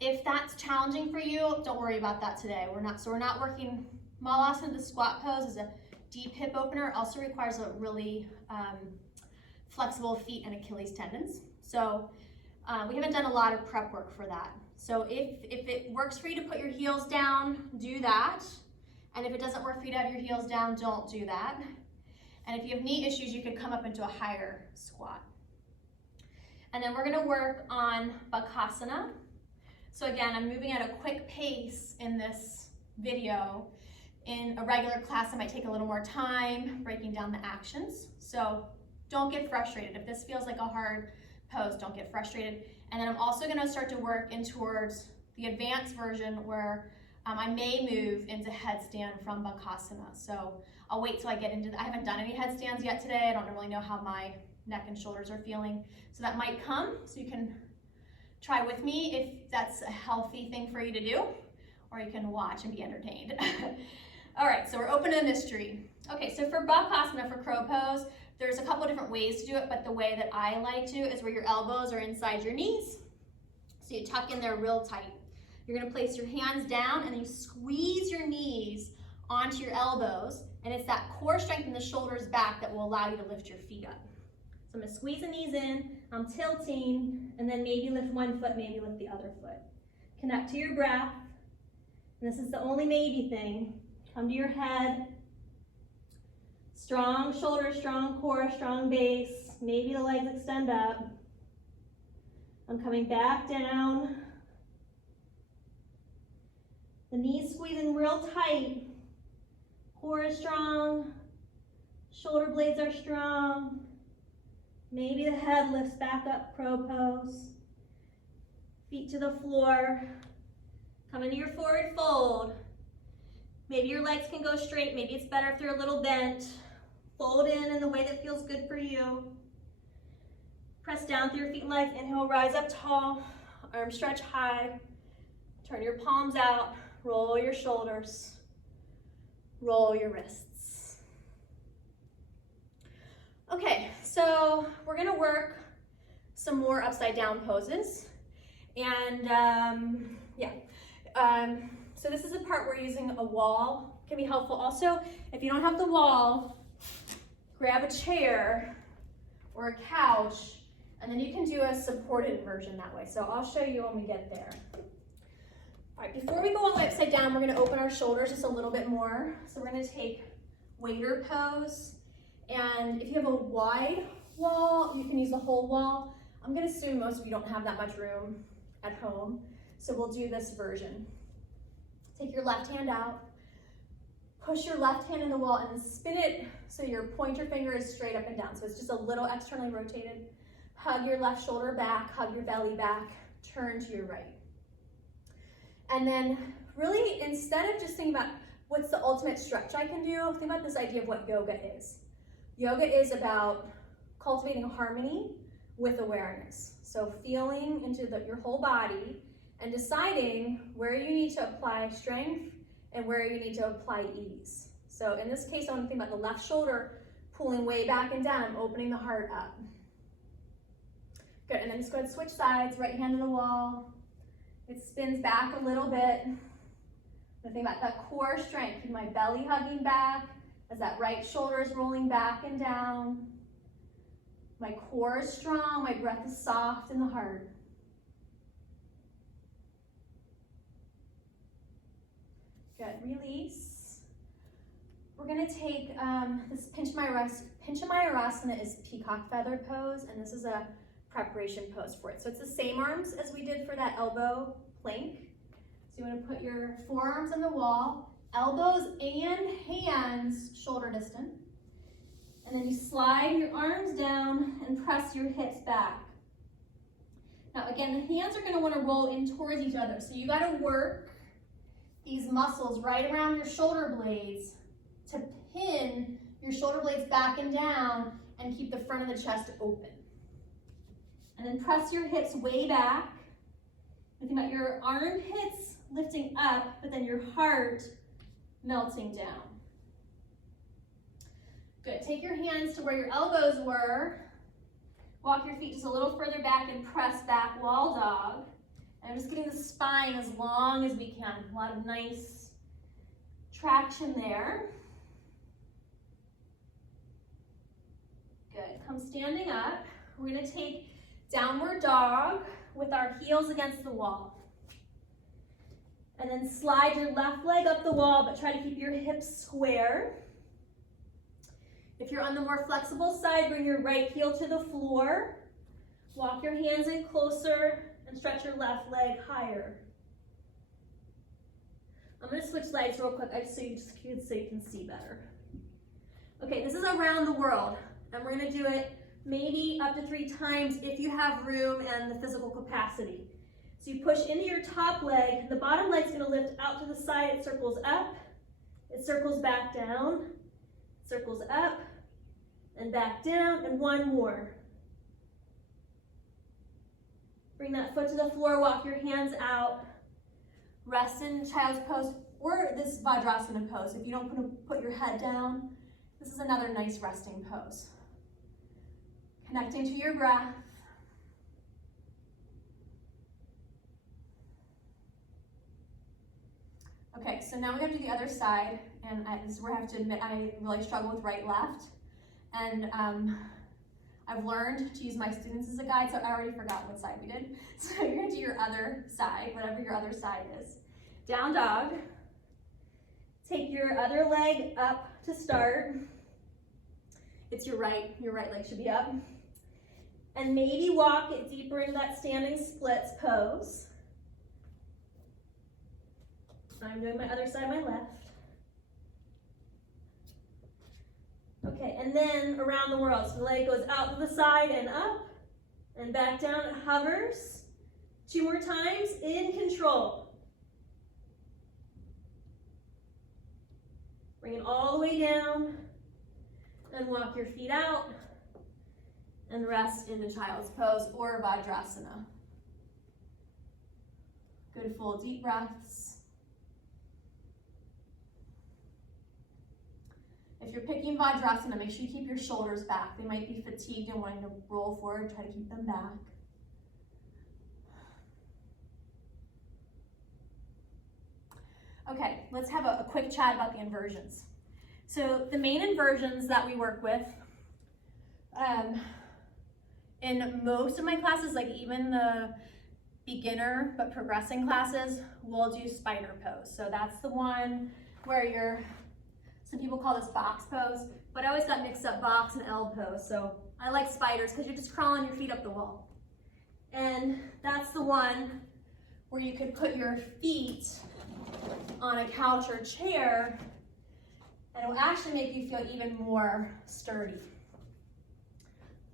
If that's challenging for you, don't worry about that today. We're not working Malasana. The squat pose is a deep hip opener. It also requires a really flexible feet and Achilles tendons. So we haven't done a lot of prep work for that. So if it works for you to put your heels down, do that. And if it doesn't work for you to have your heels down, don't do that. And if you have knee issues, you could come up into a higher squat. And then we're gonna work on Bakasana. So again, I'm moving at a quick pace in this video. In a regular class, I might take a little more time breaking down the actions. So don't get frustrated. If this feels like a hard pose, don't get frustrated. And then I'm also gonna start to work in towards the advanced version where I may move into headstand from Bakasana. So I'll wait till I get into I haven't done any headstands yet today. I don't really know how my neck and shoulders are feeling. So that might come, so you can try with me if that's a healthy thing for you to do, or you can watch and be entertained. All right, so we're open to mystery. Okay, so for Bakasana, for crow pose, there's a couple different ways to do it, but the way that I like to is where your elbows are inside your knees. So you tuck in there real tight. You're gonna place your hands down and then you squeeze your knees onto your elbows, and it's that core strength in the shoulders back that will allow you to lift your feet up. So I'm gonna squeeze the knees in, I'm tilting, and then maybe lift one foot, maybe lift the other foot. Connect to your breath, and this is the only maybe thing. Come to your head. Strong shoulders, strong core, strong base. Maybe the legs extend up. I'm coming back down. The knees squeezing real tight. Core is strong. Shoulder blades are strong. Maybe the head lifts back up, crow pose. Feet to the floor. Come into your forward fold. Maybe your legs can go straight. Maybe it's better if they're a little bent. Fold in the way that feels good for you. Press down through your feet and legs. Inhale, rise up tall. Arms stretch high. Turn your palms out. Roll your shoulders. Roll your wrists. Okay, so we're gonna work some more upside down poses. And so this is a part where using a wall can be helpful. Also, if you don't have the wall, grab a chair or a couch, and then you can do a supported version that way. So I'll show you when we get there. All right, before we go all the way upside down, we're gonna open our shoulders just a little bit more. So we're gonna take waiter pose. And if you have a wide wall, you can use the whole wall. I'm gonna assume most of you don't have that much room at home. So we'll do this version. Take your left hand out, push your left hand in the wall, and then spin it so your pointer finger is straight up and down. So it's just a little externally rotated. Hug your left shoulder back, hug your belly back, turn to your right. And then really, instead of just thinking about what's the ultimate stretch I can do, think about this idea of what yoga is. Yoga is about cultivating harmony with awareness. So feeling into your whole body and deciding where you need to apply strength and where you need to apply ease. So in this case, I want to think about the left shoulder pulling way back and down. I'm opening the heart up. Good, and then just go ahead and switch sides, right hand to the wall. It spins back a little bit. I'm think about that core strength, my belly hugging back as that right shoulder is rolling back and down. My core is strong, my breath is soft in the heart. Good, release. We're gonna take this Pinchamyurasana is peacock feather pose, and this is a preparation pose for it. So it's the same arms as we did for that elbow plank. So you wanna put your forearms on the wall, elbows and hands shoulder distant. And then you slide your arms down and press your hips back. Now again, the hands are gonna wanna roll in towards each other. So you gotta work these muscles right around your shoulder blades to pin your shoulder blades back and down and keep the front of the chest open. And then press your hips way back. Think about your armpits lifting up, but then your heart melting down. Good, take your hands to where your elbows were. Walk your feet just a little further back and press back, wall dog. And I'm just getting the spine as long as we can. A lot of nice traction there. Good, come standing up. We're gonna take downward dog with our heels against the wall. And then slide your left leg up the wall, but try to keep your hips square. If you're on the more flexible side, bring your right heel to the floor. Walk your hands in closer and stretch your left leg higher. I'm going to switch legs real quick so you can see better. Okay, this is around the world, and we're going to do it maybe up to 3 times if you have room and the physical capacity. So you push into your top leg, the bottom leg's going to lift out to the side, it circles up, it circles back down, circles up, and back down, and one more. Bring that foot to the floor, walk your hands out, rest in child's pose, or this Vajrasana pose. If you don't put your head down, this is another nice resting pose. Connecting to your breath. Okay, so now we're going to do the other side, and this is where I have to admit I really struggle with right, left, and I've learned to use my students as a guide, so I already forgot what side we did. So you're going to do your other side, whatever your other side is. Down dog. Take your other leg up to start. It's your right leg should be up. And maybe walk it deeper into that standing splits pose. I'm doing my other side, my left. Okay, and then around the world. So the leg goes out to the side and up and back down. It hovers. 2 more times in control. Bring it all the way down and walk your feet out and rest in the child's pose or Vajrasana. Good full deep breaths. If you're picking Vajrasana, make sure you keep your shoulders back. They might be fatigued and wanting to roll forward. Try to keep them back. Okay, let's have a quick chat about the inversions. So the main inversions that we work with, in most of my classes, like even the beginner but progressing classes, we'll do spider pose. So that's the one where some people call this box pose, but I always got mixed up box and L pose. So I like spiders because you're just crawling your feet up the wall. And that's the one where you could put your feet on a couch or chair, and it will actually make you feel even more sturdy.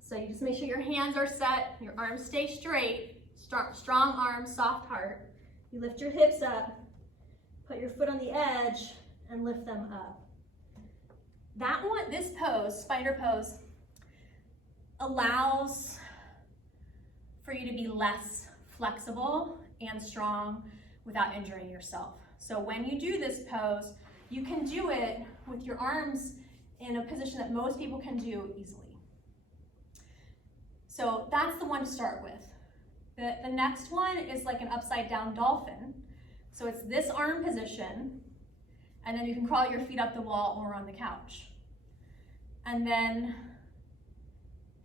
So you just make sure your hands are set, your arms stay straight, strong arms, soft heart. You lift your hips up, put your foot on the edge, and lift them up. This pose, spider pose, allows for you to be less flexible and strong without injuring yourself. So when you do this pose, you can do it with your arms in a position that most people can do easily. So that's the one to start with. The next one is like an upside down dolphin. So it's this arm position, and then you can crawl your feet up the wall or on the couch. And then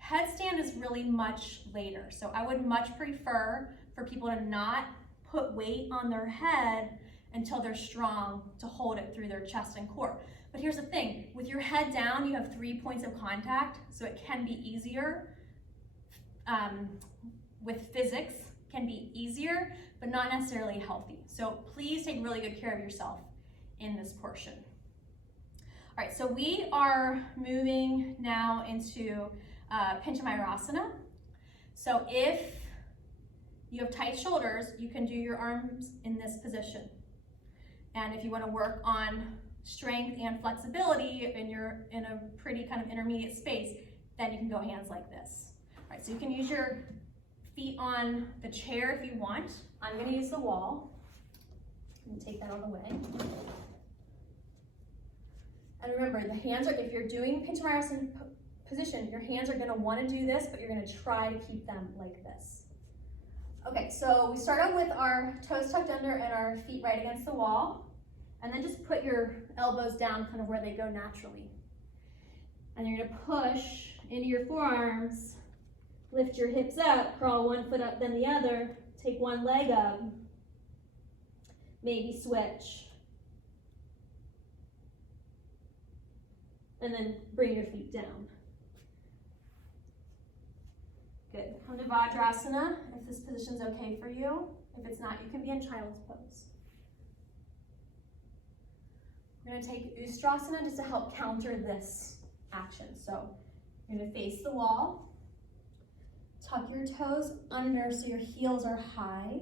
headstand is really much later. So I would much prefer for people to not put weight on their head until they're strong to hold it through their chest and core. But here's the thing, with your head down, you have 3 points of contact, so it can be easier. With physics, can be easier, but not necessarily healthy. So please take really good care of yourself in this portion. All right, so we are moving now into Panchamayurasana. So if you have tight shoulders, you can do your arms in this position. And if you want to work on strength and flexibility and you're in a pretty kind of intermediate space, then you can go hands like this. All right, so you can use your feet on the chair if you want. I'm going to use the wall. I'm going to take that out of the way. And remember, the hands are, if you're doing Panchamayurasana position, your hands are going to want to do this, but you're going to try to keep them like this. Okay, so we start out with our toes tucked under and our feet right against the wall. And then just put your elbows down kind of where they go naturally. And you're going to push into your forearms, lift your hips up, crawl one foot up then the other, take one leg up, maybe switch. and then bring your feet down. Good. Come to Vajrasana if this position's okay for you. If it's not, you can be in child's pose. We're going to take Ustrasana just to help counter this action. So you're going to face the wall. Tuck your toes under so your heels are high.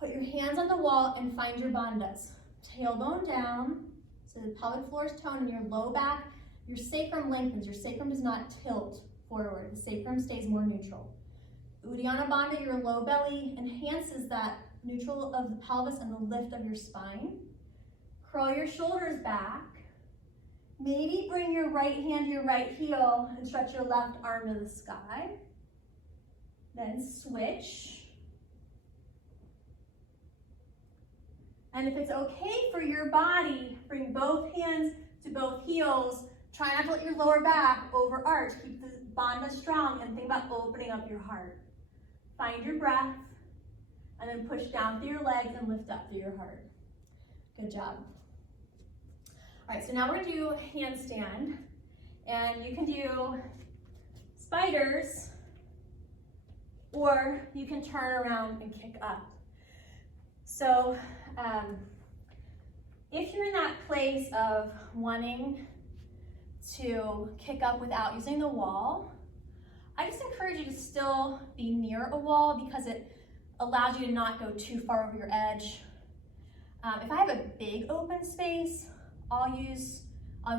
Put your hands on the wall and find your bandhas. Tailbone down, so the pelvic floor is toned and your low back, your sacrum lengthens. Your sacrum does not tilt forward. The sacrum stays more neutral. Uddiyana Bandha, your low belly, enhances that neutral of the pelvis and the lift of your spine. Curl your shoulders back. Maybe bring your right hand to your right heel and stretch your left arm to the sky. Then switch. And if it's okay for your body, bring both hands to both heels. Try not to let your lower back overarch. Keep the bandha strong and think about opening up your heart. Find your breath and then push down through your legs and lift up through your heart. Good job. All right, so now we're gonna do handstand. And you can do spiders, or you can turn around and kick up. So if you're in that place of wanting to kick up without using the wall, I just encourage you to still be near a wall because it allows you to not go too far over your edge. If I have a big open space, I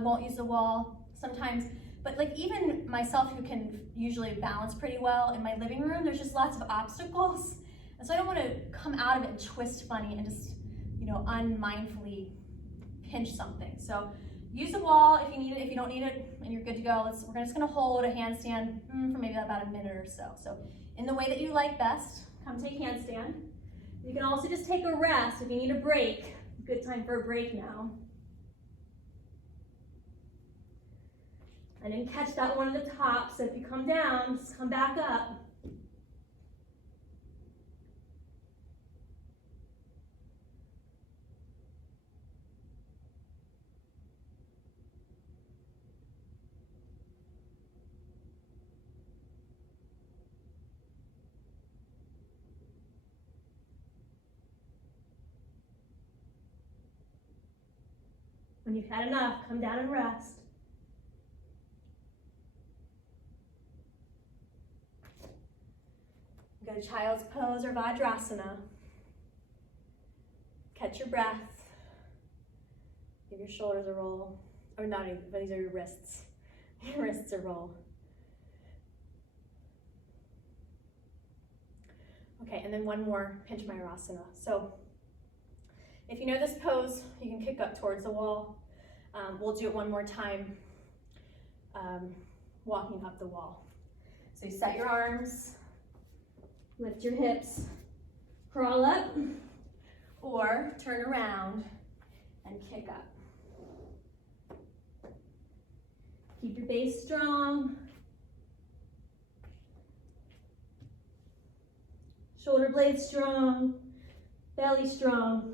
won't use the wall sometimes, but like even myself who can usually balance pretty well in my living room, there's just lots of obstacles. And so I don't want to come out of it and twist funny and just, unmindfully pinch something. So use the wall if you need it. If you don't need it and you're good to go, we're just gonna hold a handstand for maybe about a minute or so. So in the way that you like best, come take handstand. You can also just take a rest if you need a break. Good time for a break now. And then catch that one at the top. So if you come down, just come back up. When you've had enough, come down and rest. Go to child's pose or Vajrasana. Catch your breath. Give your shoulders a roll. Or not even, but these are your wrists. Your wrists a roll. Okay, and then one more pinch Mayurasana. So if you know this pose, you can kick up towards the wall. We'll do it one more time, walking up the wall. So you set your arms, lift your hips, crawl up, or turn around and kick up. Keep your base strong. Shoulder blades strong, belly strong.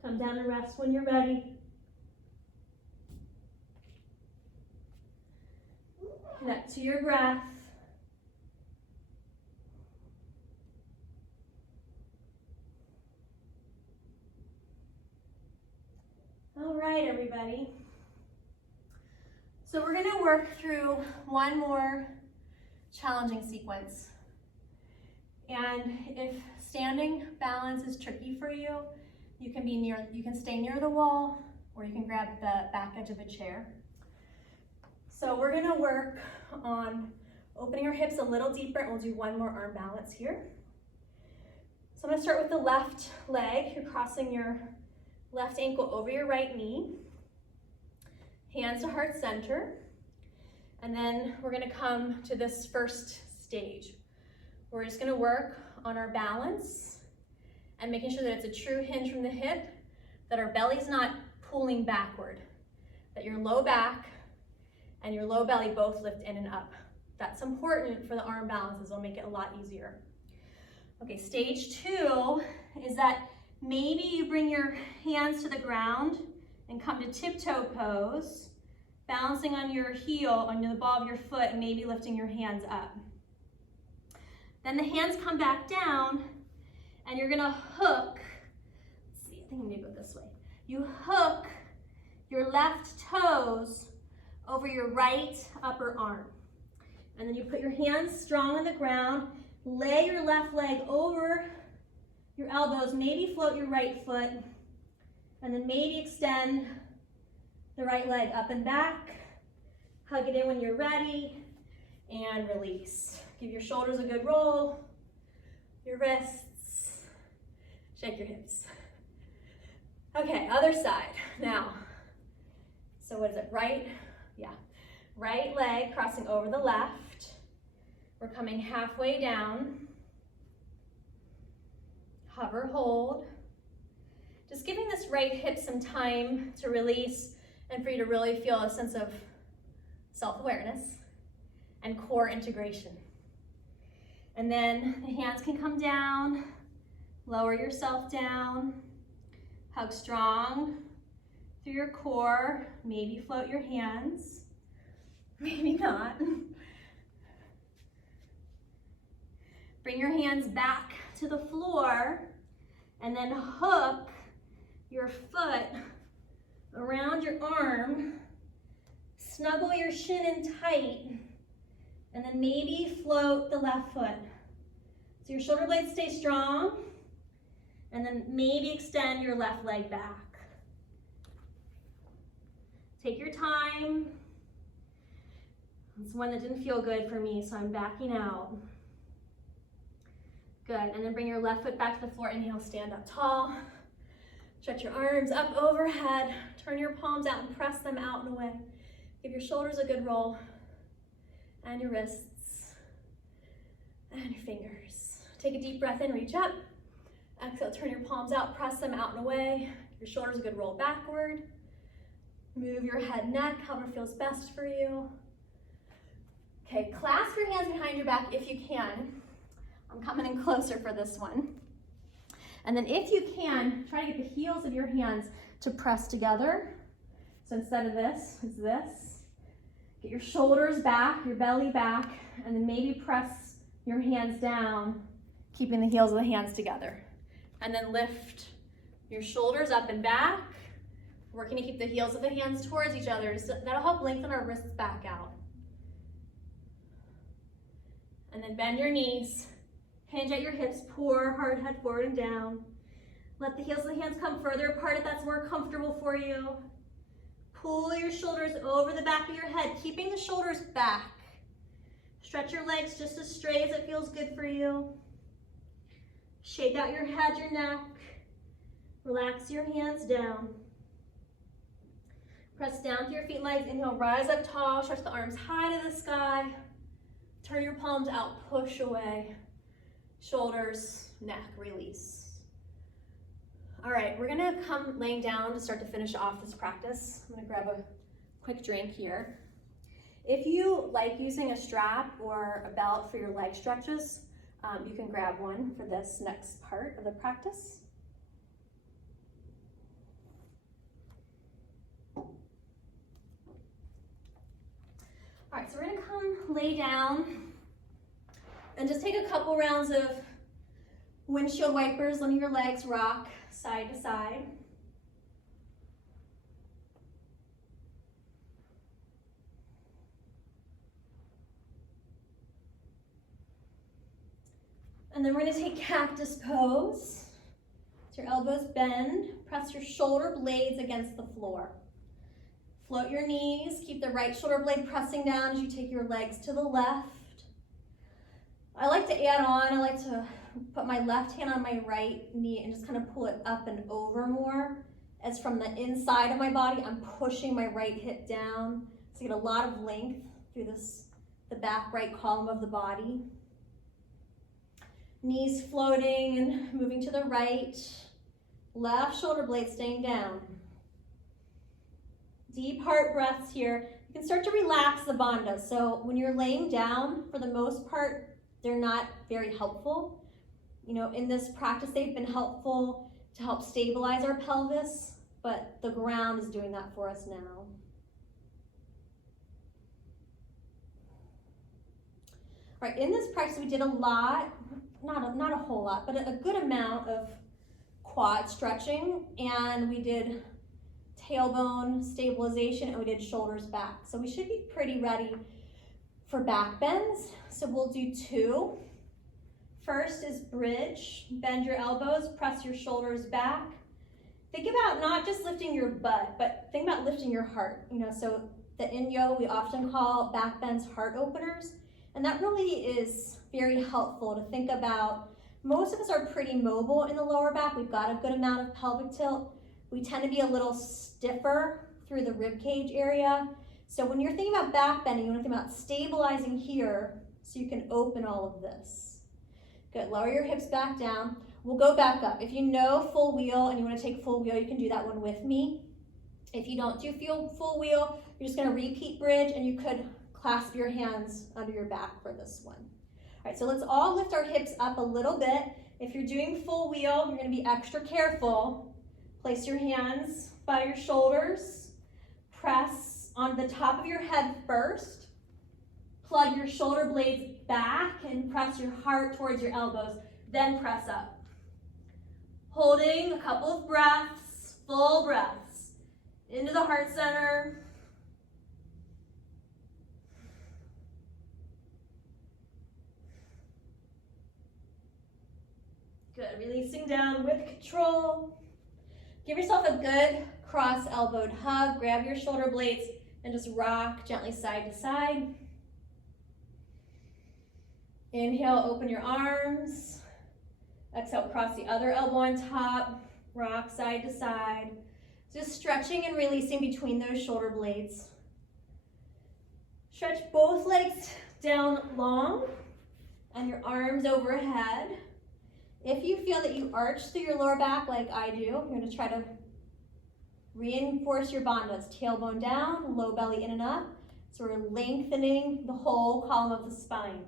Come down and rest when you're ready. Connect to your breath. All right, everybody. So we're going to work through one more challenging sequence. And if standing balance is tricky for you, you can stay near the wall, or you can grab the back edge of a chair. So we're gonna work on opening our hips a little deeper, and we'll do one more arm balance here. So I'm gonna start with the left leg. You're crossing your left ankle over your right knee. Hands to heart center. And then we're gonna come to this first stage. We're just gonna work on our balance and making sure that it's a true hinge from the hip, that our belly's not pulling backward, that your low back and your low belly both lift in and up. That's important for the arm balances. It'll make it a lot easier. Okay, stage 2 is that maybe you bring your hands to the ground and come to tiptoe pose, balancing on your heel, on the ball of your foot, and maybe lifting your hands up. Then the hands come back down, and you're gonna hook, let's see, I think I'm gonna go this way. You hook your left toes over your right upper arm. And then you put your hands strong on the ground, lay your left leg over your elbows, maybe float your right foot, and then maybe extend the right leg up and back. Hug it in when you're ready, and release. Give your shoulders a good roll, your wrists, shake your hips. Okay, other side. Now, so what is it, right? Yeah. Right leg crossing over the left. We're coming halfway down. Hover, hold. Just giving this right hip some time to release and for you to really feel a sense of self-awareness and core integration. And then the hands can come down, lower yourself down, hug strong through your core, maybe float your hands, maybe not. Bring your hands back to the floor and then hook your foot around your arm, snuggle your shin in tight, and then maybe float the left foot. So your shoulder blades stay strong, and then maybe extend your left leg back. Take your time. It's one that didn't feel good for me, so I'm backing out. Good, and then bring your left foot back to the floor. Inhale, stand up tall. Stretch your arms up overhead. Turn your palms out and press them out and away. Give your shoulders a good roll, and your wrists, and your fingers. Take a deep breath in, reach up. Exhale, turn your palms out, press them out and away. Give your shoulders a good roll backward. Move your head, neck, however feels best for you. Okay, clasp your hands behind your back if you can. I'm coming in closer for this one. And then if you can, try to get the heels of your hands to press together. So instead of this, it's this. Get your shoulders back, your belly back, and then maybe press your hands down, keeping the heels of the hands together. And then lift your shoulders up and back, working to keep the heels of the hands towards each other. So that'll help lengthen our wrists back out. And then bend your knees. Hinge at your hips, pour hard head forward and down. Let the heels of the hands come further apart if that's more comfortable for you. Pull your shoulders over the back of your head, keeping the shoulders back. Stretch your legs just as straight as it feels good for you. Shake out your head, your neck. Relax your hands down. Press down through your feet and legs. Inhale, rise up tall, stretch the arms high to the sky. Turn your palms out, push away. Shoulders, neck, release. All right, we're gonna come laying down to start to finish off this practice. I'm gonna grab a quick drink here. If you like using a strap or a belt for your leg stretches, you can grab one for this next part of the practice. All right, so we're gonna come lay down and just take a couple rounds of windshield wipers, letting your legs rock side to side. And then we're gonna take cactus pose. So your elbows bend, press your shoulder blades against the floor. Float your knees, keep the right shoulder blade pressing down as you take your legs to the left. I like to add on, I like to put my left hand on my right knee and just kind of pull it up and over more. As from the inside of my body, I'm pushing my right hip down to get a lot of length through the back right column of the body. Knees floating and moving to the right. Left shoulder blade staying down. Deep heart breaths here. you can start to relax the bandhas. So when you're laying down, for the most part, they're not very helpful. You know, in this practice, they've been helpful to help stabilize our pelvis, but the ground is doing that for us now. All right, in this practice, we did a lot, not a whole lot, but a good amount of quad stretching, and we did tailbone stabilization, and we did shoulders back. So we should be pretty ready for back bends. So we'll do 2. First is bridge. Bend your elbows, press your shoulders back. Think about not just lifting your butt, but think about lifting your heart. You know, so in yoga, we often call back bends heart openers. And that really is very helpful to think about. Most of us are pretty mobile in the lower back. We've got a good amount of pelvic tilt. We tend to be a little stiffer through the rib cage area. So when you're thinking about back bending, you want to think about stabilizing here so you can open all of this. Good, lower your hips back down. We'll go back up. If you know full wheel and you want to take full wheel, you can do that one with me. If you don't do full wheel, you're just going to repeat bridge, and you could clasp your hands under your back for this one. All right, so let's all lift our hips up a little bit. If you're doing full wheel, you're going to be extra careful. Place your hands by your shoulders. Press on the top of your head first. Plug your shoulder blades back and press your heart towards your elbows. Then press up. Holding a couple of breaths, full breaths, into the heart center. Good, releasing down with control. Give yourself a good cross-elbowed hug. Grab your shoulder blades and just rock gently side to side. Inhale, open your arms. Exhale, cross the other elbow on top. Rock side to side. Just stretching and releasing between those shoulder blades. Stretch both legs down long and your arms overhead. If you feel that you arch through your lower back like I do, you're going to try to reinforce your bandhas. Tailbone down, low belly in and up. So we're lengthening the whole column of the spine.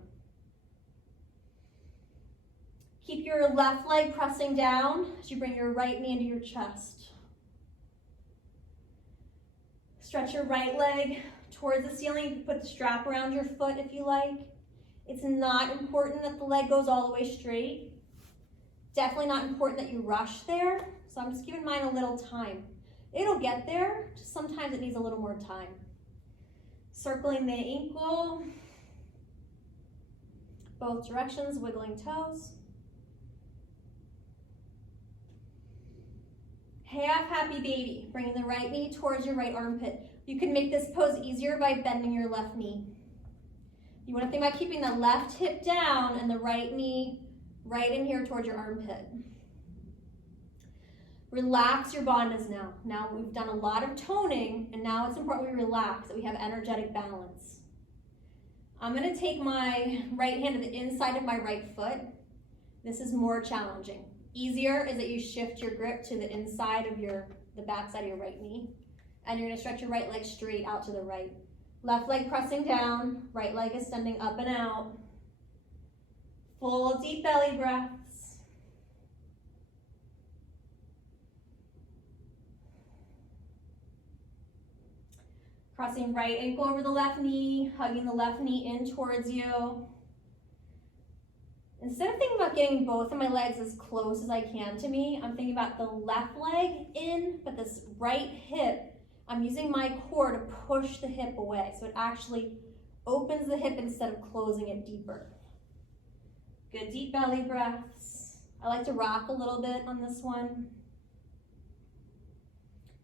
Keep your left leg pressing down as you bring your right knee into your chest. Stretch your right leg towards the ceiling. You can put the strap around your foot if you like. It's not important that the leg goes all the way straight. Definitely not important that you rush there. So I'm just giving mine a little time. It'll get there, just sometimes it needs a little more time. Circling the ankle, both directions, wiggling toes. Half happy baby, bringing the right knee towards your right armpit. You can make this pose easier by bending your left knee. You want to think about keeping the left hip down and the right knee right in here towards your armpit. Relax your bandhas now. Now we've done a lot of toning, and now it's important we relax, that we have energetic balance. I'm going to take my right hand to the inside of my right foot. This is more challenging. Easier is that you shift your grip to the inside of the back side of your right knee, and you're going to stretch your right leg straight out to the right. Left leg pressing down, right leg extending up and out. Full deep belly breaths. Crossing right ankle over the left knee, hugging the left knee in towards you. Instead of thinking about getting both of my legs as close as I can to me, I'm thinking about the left leg in, but this right hip, I'm using my core to push the hip away. So it actually opens the hip instead of closing it deeper. Good deep belly breaths. I like to rock a little bit on this one.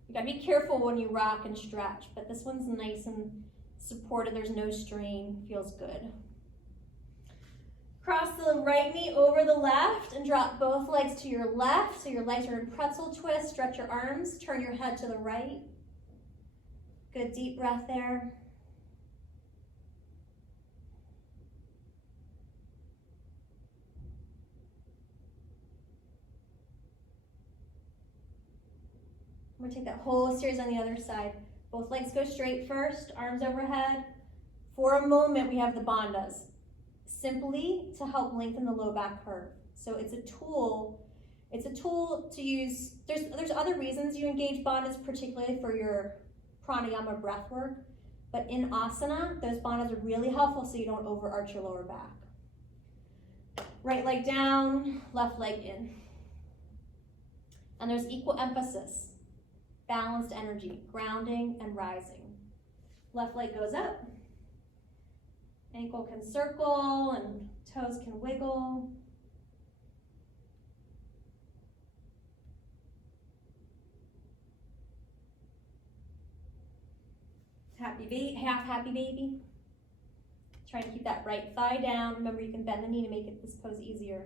You gotta be careful when you rock and stretch, but this one's nice and supported. There's no strain, feels good. Cross the right knee over the left and drop both legs to your left. So your legs are in pretzel twist. Stretch your arms, turn your head to the right. Good deep breath there. We're gonna take that whole series on the other side. Both legs go straight first, arms overhead. For a moment, we have the bandhas, simply to help lengthen the low back curve. So it's a tool to use. There's other reasons you engage bandhas, particularly for your pranayama breath work, but in asana, those bandhas are really helpful so you don't overarch your lower back. Right leg down, left leg in. And there's equal emphasis, balanced energy, grounding and rising. Left leg goes up. Ankle can circle and toes can wiggle. Half happy baby. Trying to keep that right thigh down. Remember, you can bend the knee to make this pose easier.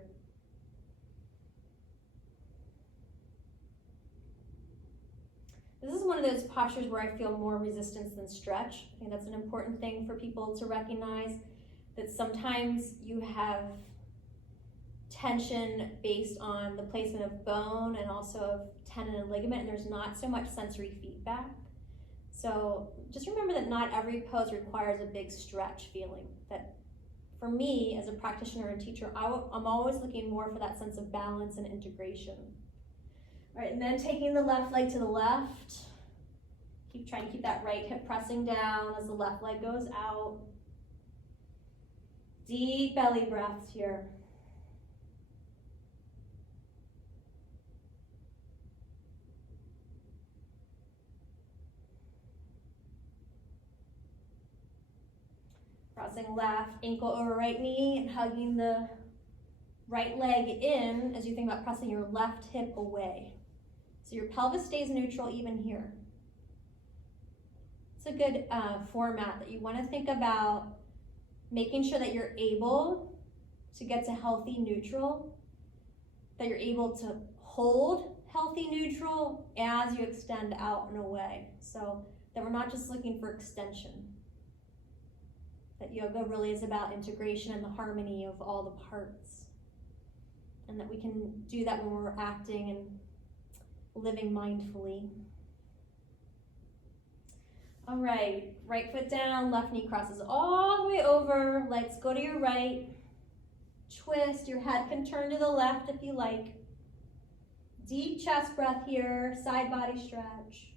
This is one of those postures where I feel more resistance than stretch. I think that's an important thing for people to recognize, that sometimes you have tension based on the placement of bone and also of tendon and ligament, and there's not so much sensory feedback. So just remember that not every pose requires a big stretch feeling. That for me, as a practitioner and teacher, I'm always looking more for that sense of balance and integration. All right, and then taking the left leg to the left. Trying to keep that right hip pressing down as the left leg goes out. Deep belly breaths here. Crossing left ankle over right knee and hugging the right leg in as you think about pressing your left hip away. So your pelvis stays neutral even here. It's a good format that you want to think about making sure that you're able to get to healthy neutral, that you're able to hold healthy neutral as you extend out and away. So that we're not just looking for extension. That yoga really is about integration and the harmony of all the parts. And that we can do that when we're acting and living mindfully. All right, right foot down, left knee crosses all the way over, legs go to your right. Twist, your head can turn to the left if you like. Deep chest breath here, side body stretch.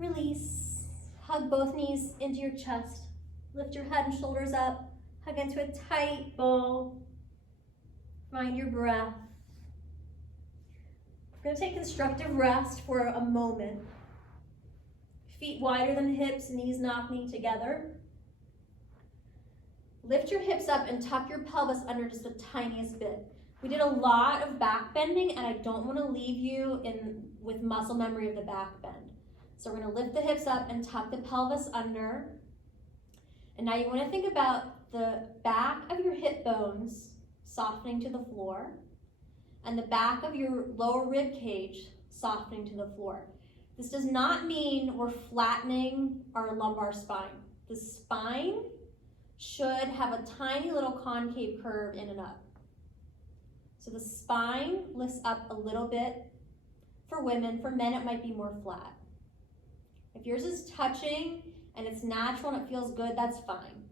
Release, hug both knees into your chest. Lift your head and shoulders up, hug into a tight bowl. Find your breath. We're going to take constructive rest for a moment. Feet wider than hips, knees knock knee together. Lift your hips up and tuck your pelvis under just the tiniest bit. We did a lot of back bending, and I don't want to leave you with muscle memory of the back bend. So we're going to lift the hips up and tuck the pelvis under. And now you want to think about the back of your hip bones softening to the floor and the back of your lower rib cage softening to the floor. This does not mean we're flattening our lumbar spine. The spine should have a tiny little concave curve in and up. So the spine lifts up a little bit for women. For men, it might be more flat. If yours is touching and it's natural and it feels good, that's fine.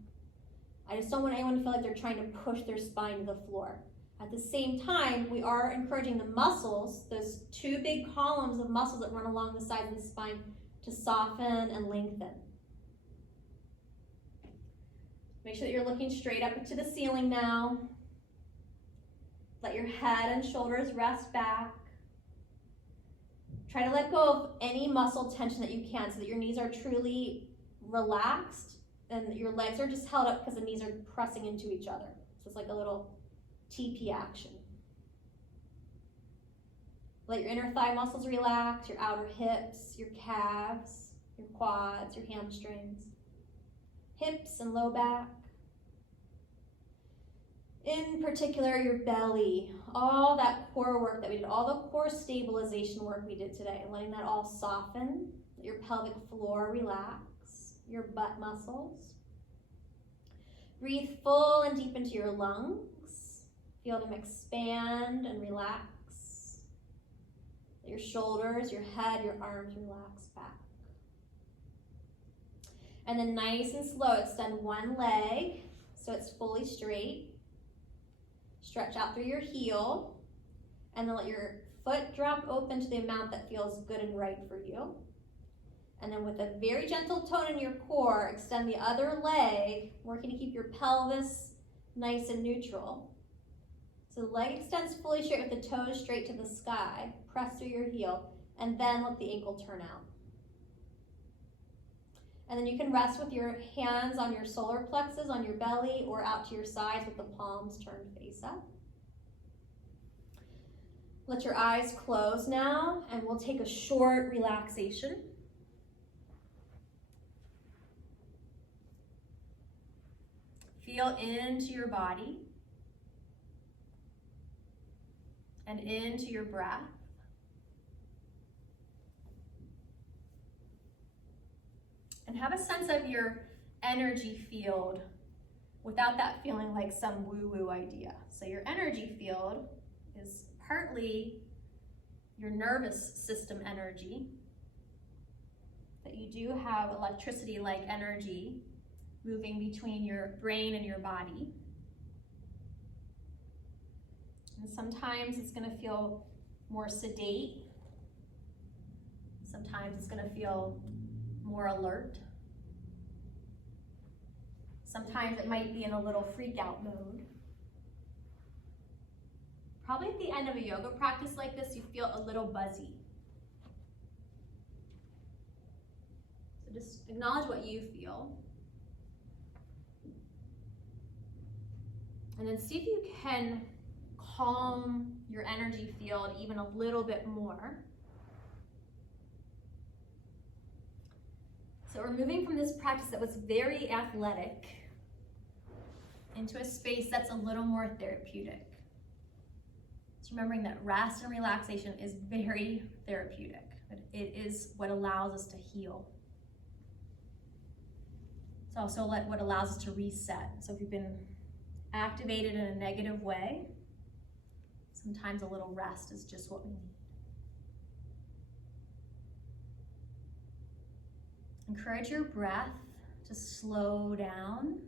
I just don't want anyone to feel like they're trying to push their spine to the floor. At the same time, we are encouraging the muscles, those two big columns of muscles that run along the sides of the spine, to soften and lengthen. Make sure that you're looking straight up into the ceiling now. Let your head and shoulders rest back. Try to let go of any muscle tension that you can so that your knees are truly relaxed and your legs are just held up because the knees are pressing into each other. So it's like a little TP action. Let your inner thigh muscles relax, your outer hips, your calves, your quads, your hamstrings, hips and low back. In particular, your belly, all that core work that we did, all the core stabilization work we did today, and letting that all soften, your pelvic floor relax, your butt muscles. Breathe full and deep into your lungs. Feel them expand and relax. Your shoulders, your head, your arms relax back. And then nice and slow, extend one leg so it's fully straight. Stretch out through your heel, and then let your foot drop open to the amount that feels good and right for you. And then with a very gentle tone in your core, extend the other leg, working to keep your pelvis nice and neutral. So the leg extends fully straight with the toes straight to the sky. Press through your heel, and then let the ankle turn out. And then you can rest with your hands on your solar plexus, on your belly, or out to your sides with the palms turned face up. Let your eyes close now, and we'll take a short relaxation. Feel into your body and into your breath. And have a sense of your energy field without that feeling like some woo-woo idea. So your energy field is partly your nervous system energy, that you do have electricity-like energy moving between your brain and your body. And sometimes it's going to feel more sedate. Sometimes it's going to feel more alert. Sometimes it might be in a little freak out mode. Probably at the end of a yoga practice like this, you feel a little buzzy. So just acknowledge what you feel. And then see if you can calm your energy field even a little bit more. So we're moving from this practice that was very athletic into a space that's a little more therapeutic. Just remembering that rest and relaxation is very therapeutic. It is what allows us to heal. It's also what allows us to reset. So if you've been activated in a negative way, sometimes a little rest is just what we need. Encourage your breath to slow down,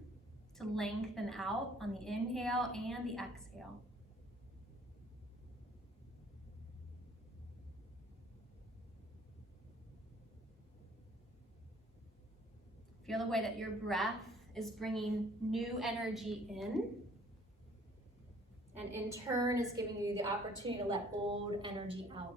to lengthen out on the inhale and the exhale. Feel the way that your breath is bringing new energy in, and in turn is giving you the opportunity to let old energy out.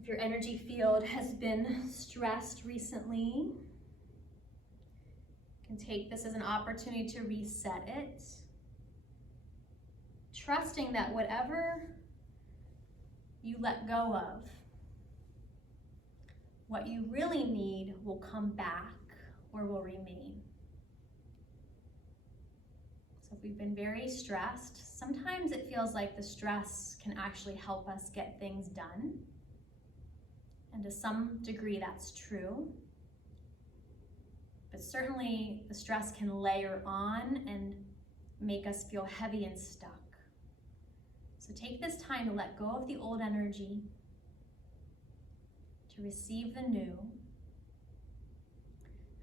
If your energy field has been stressed recently, you can take this as an opportunity to reset it, trusting that whatever you let go of, what you really need will come back or will remain. So if we've been very stressed, sometimes it feels like the stress can actually help us get things done. And to some degree, that's true. But certainly the stress can layer on and make us feel heavy and stuck. So take this time to let go of the old energy, to receive the new,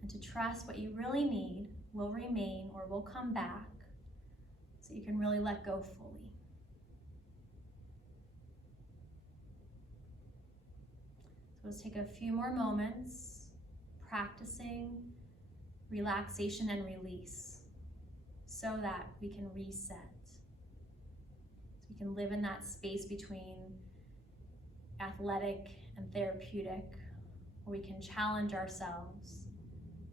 and to trust what you really need will remain or will come back, so you can really let go fully. So let's take a few more moments practicing relaxation and release so that we can reset. So we can live in that space between athletic and therapeutic, where we can challenge ourselves,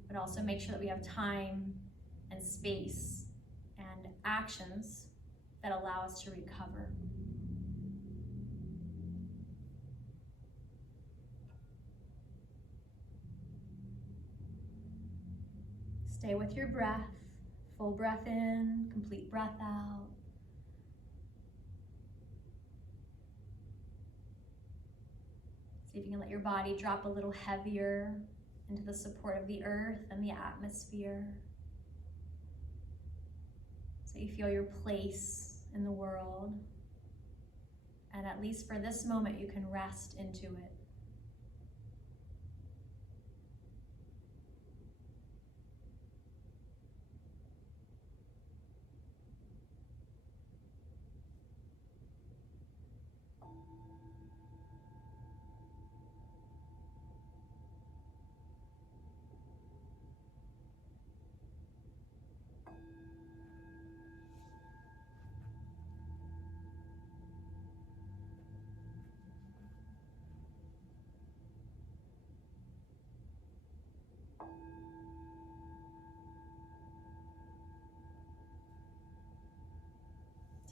but also make sure that we have time and space and actions that allow us to recover. Stay with your breath. Full breath in, complete breath out. See if you can let your body drop a little heavier into the support of the earth and the atmosphere. So you feel your place in the world. And at least for this moment, you can rest into it.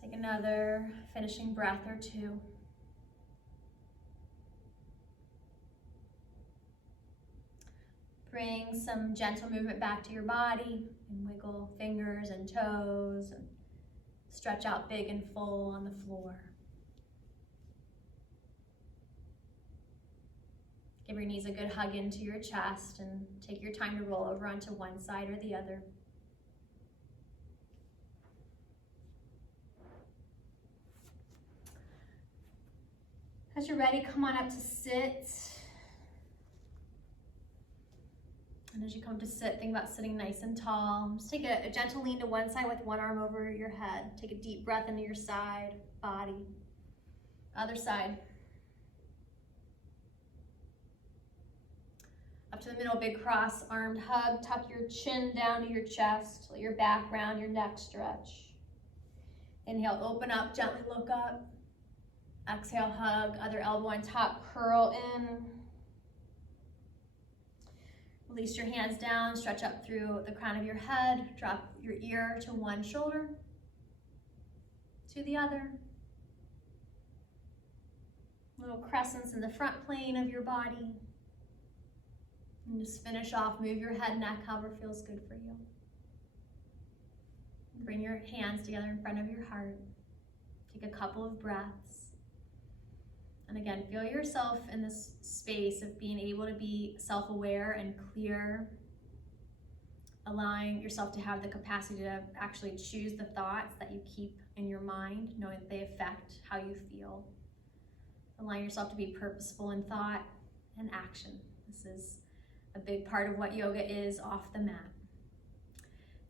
Take another finishing breath or two. Bring some gentle movement back to your body and wiggle fingers and toes and stretch out big and full on the floor. Give your knees a good hug into your chest and take your time to roll over onto one side or the other. As you're ready, come on up to sit. And as you come to sit, think about sitting nice and tall. Just take a gentle lean to one side with one arm over your head. Take a deep breath into your side, body. Other side. Up to the middle, big cross-armed hug. Tuck your chin down to your chest. Let your back round, your neck stretch. Inhale, open up, gently look up. Exhale, hug, other elbow on top, curl in. Release your hands down, stretch up through the crown of your head, drop your ear to one shoulder, to the other. Little crescents in the front plane of your body. And just finish off, move your head, neck, however feels good for you. Bring your hands together in front of your heart. Take a couple of breaths. And again, feel yourself in this space of being able to be self-aware and clear, allowing yourself to have the capacity to actually choose the thoughts that you keep in your mind, knowing that they affect how you feel. Allowing yourself to be purposeful in thought and action. This is a big part of what yoga is off the mat.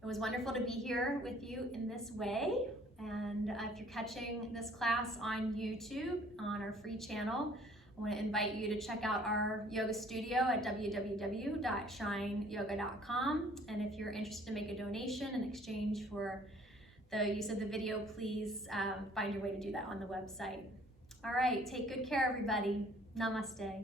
It was wonderful to be here with you in this way. And if you're catching this class on YouTube, on our free channel, I want to invite you to check out our yoga studio at www.shineyoga.com. And if you're interested to make a donation in exchange for the use of the video, please find your way to do that on the website. All right, take good care, everybody. Namaste.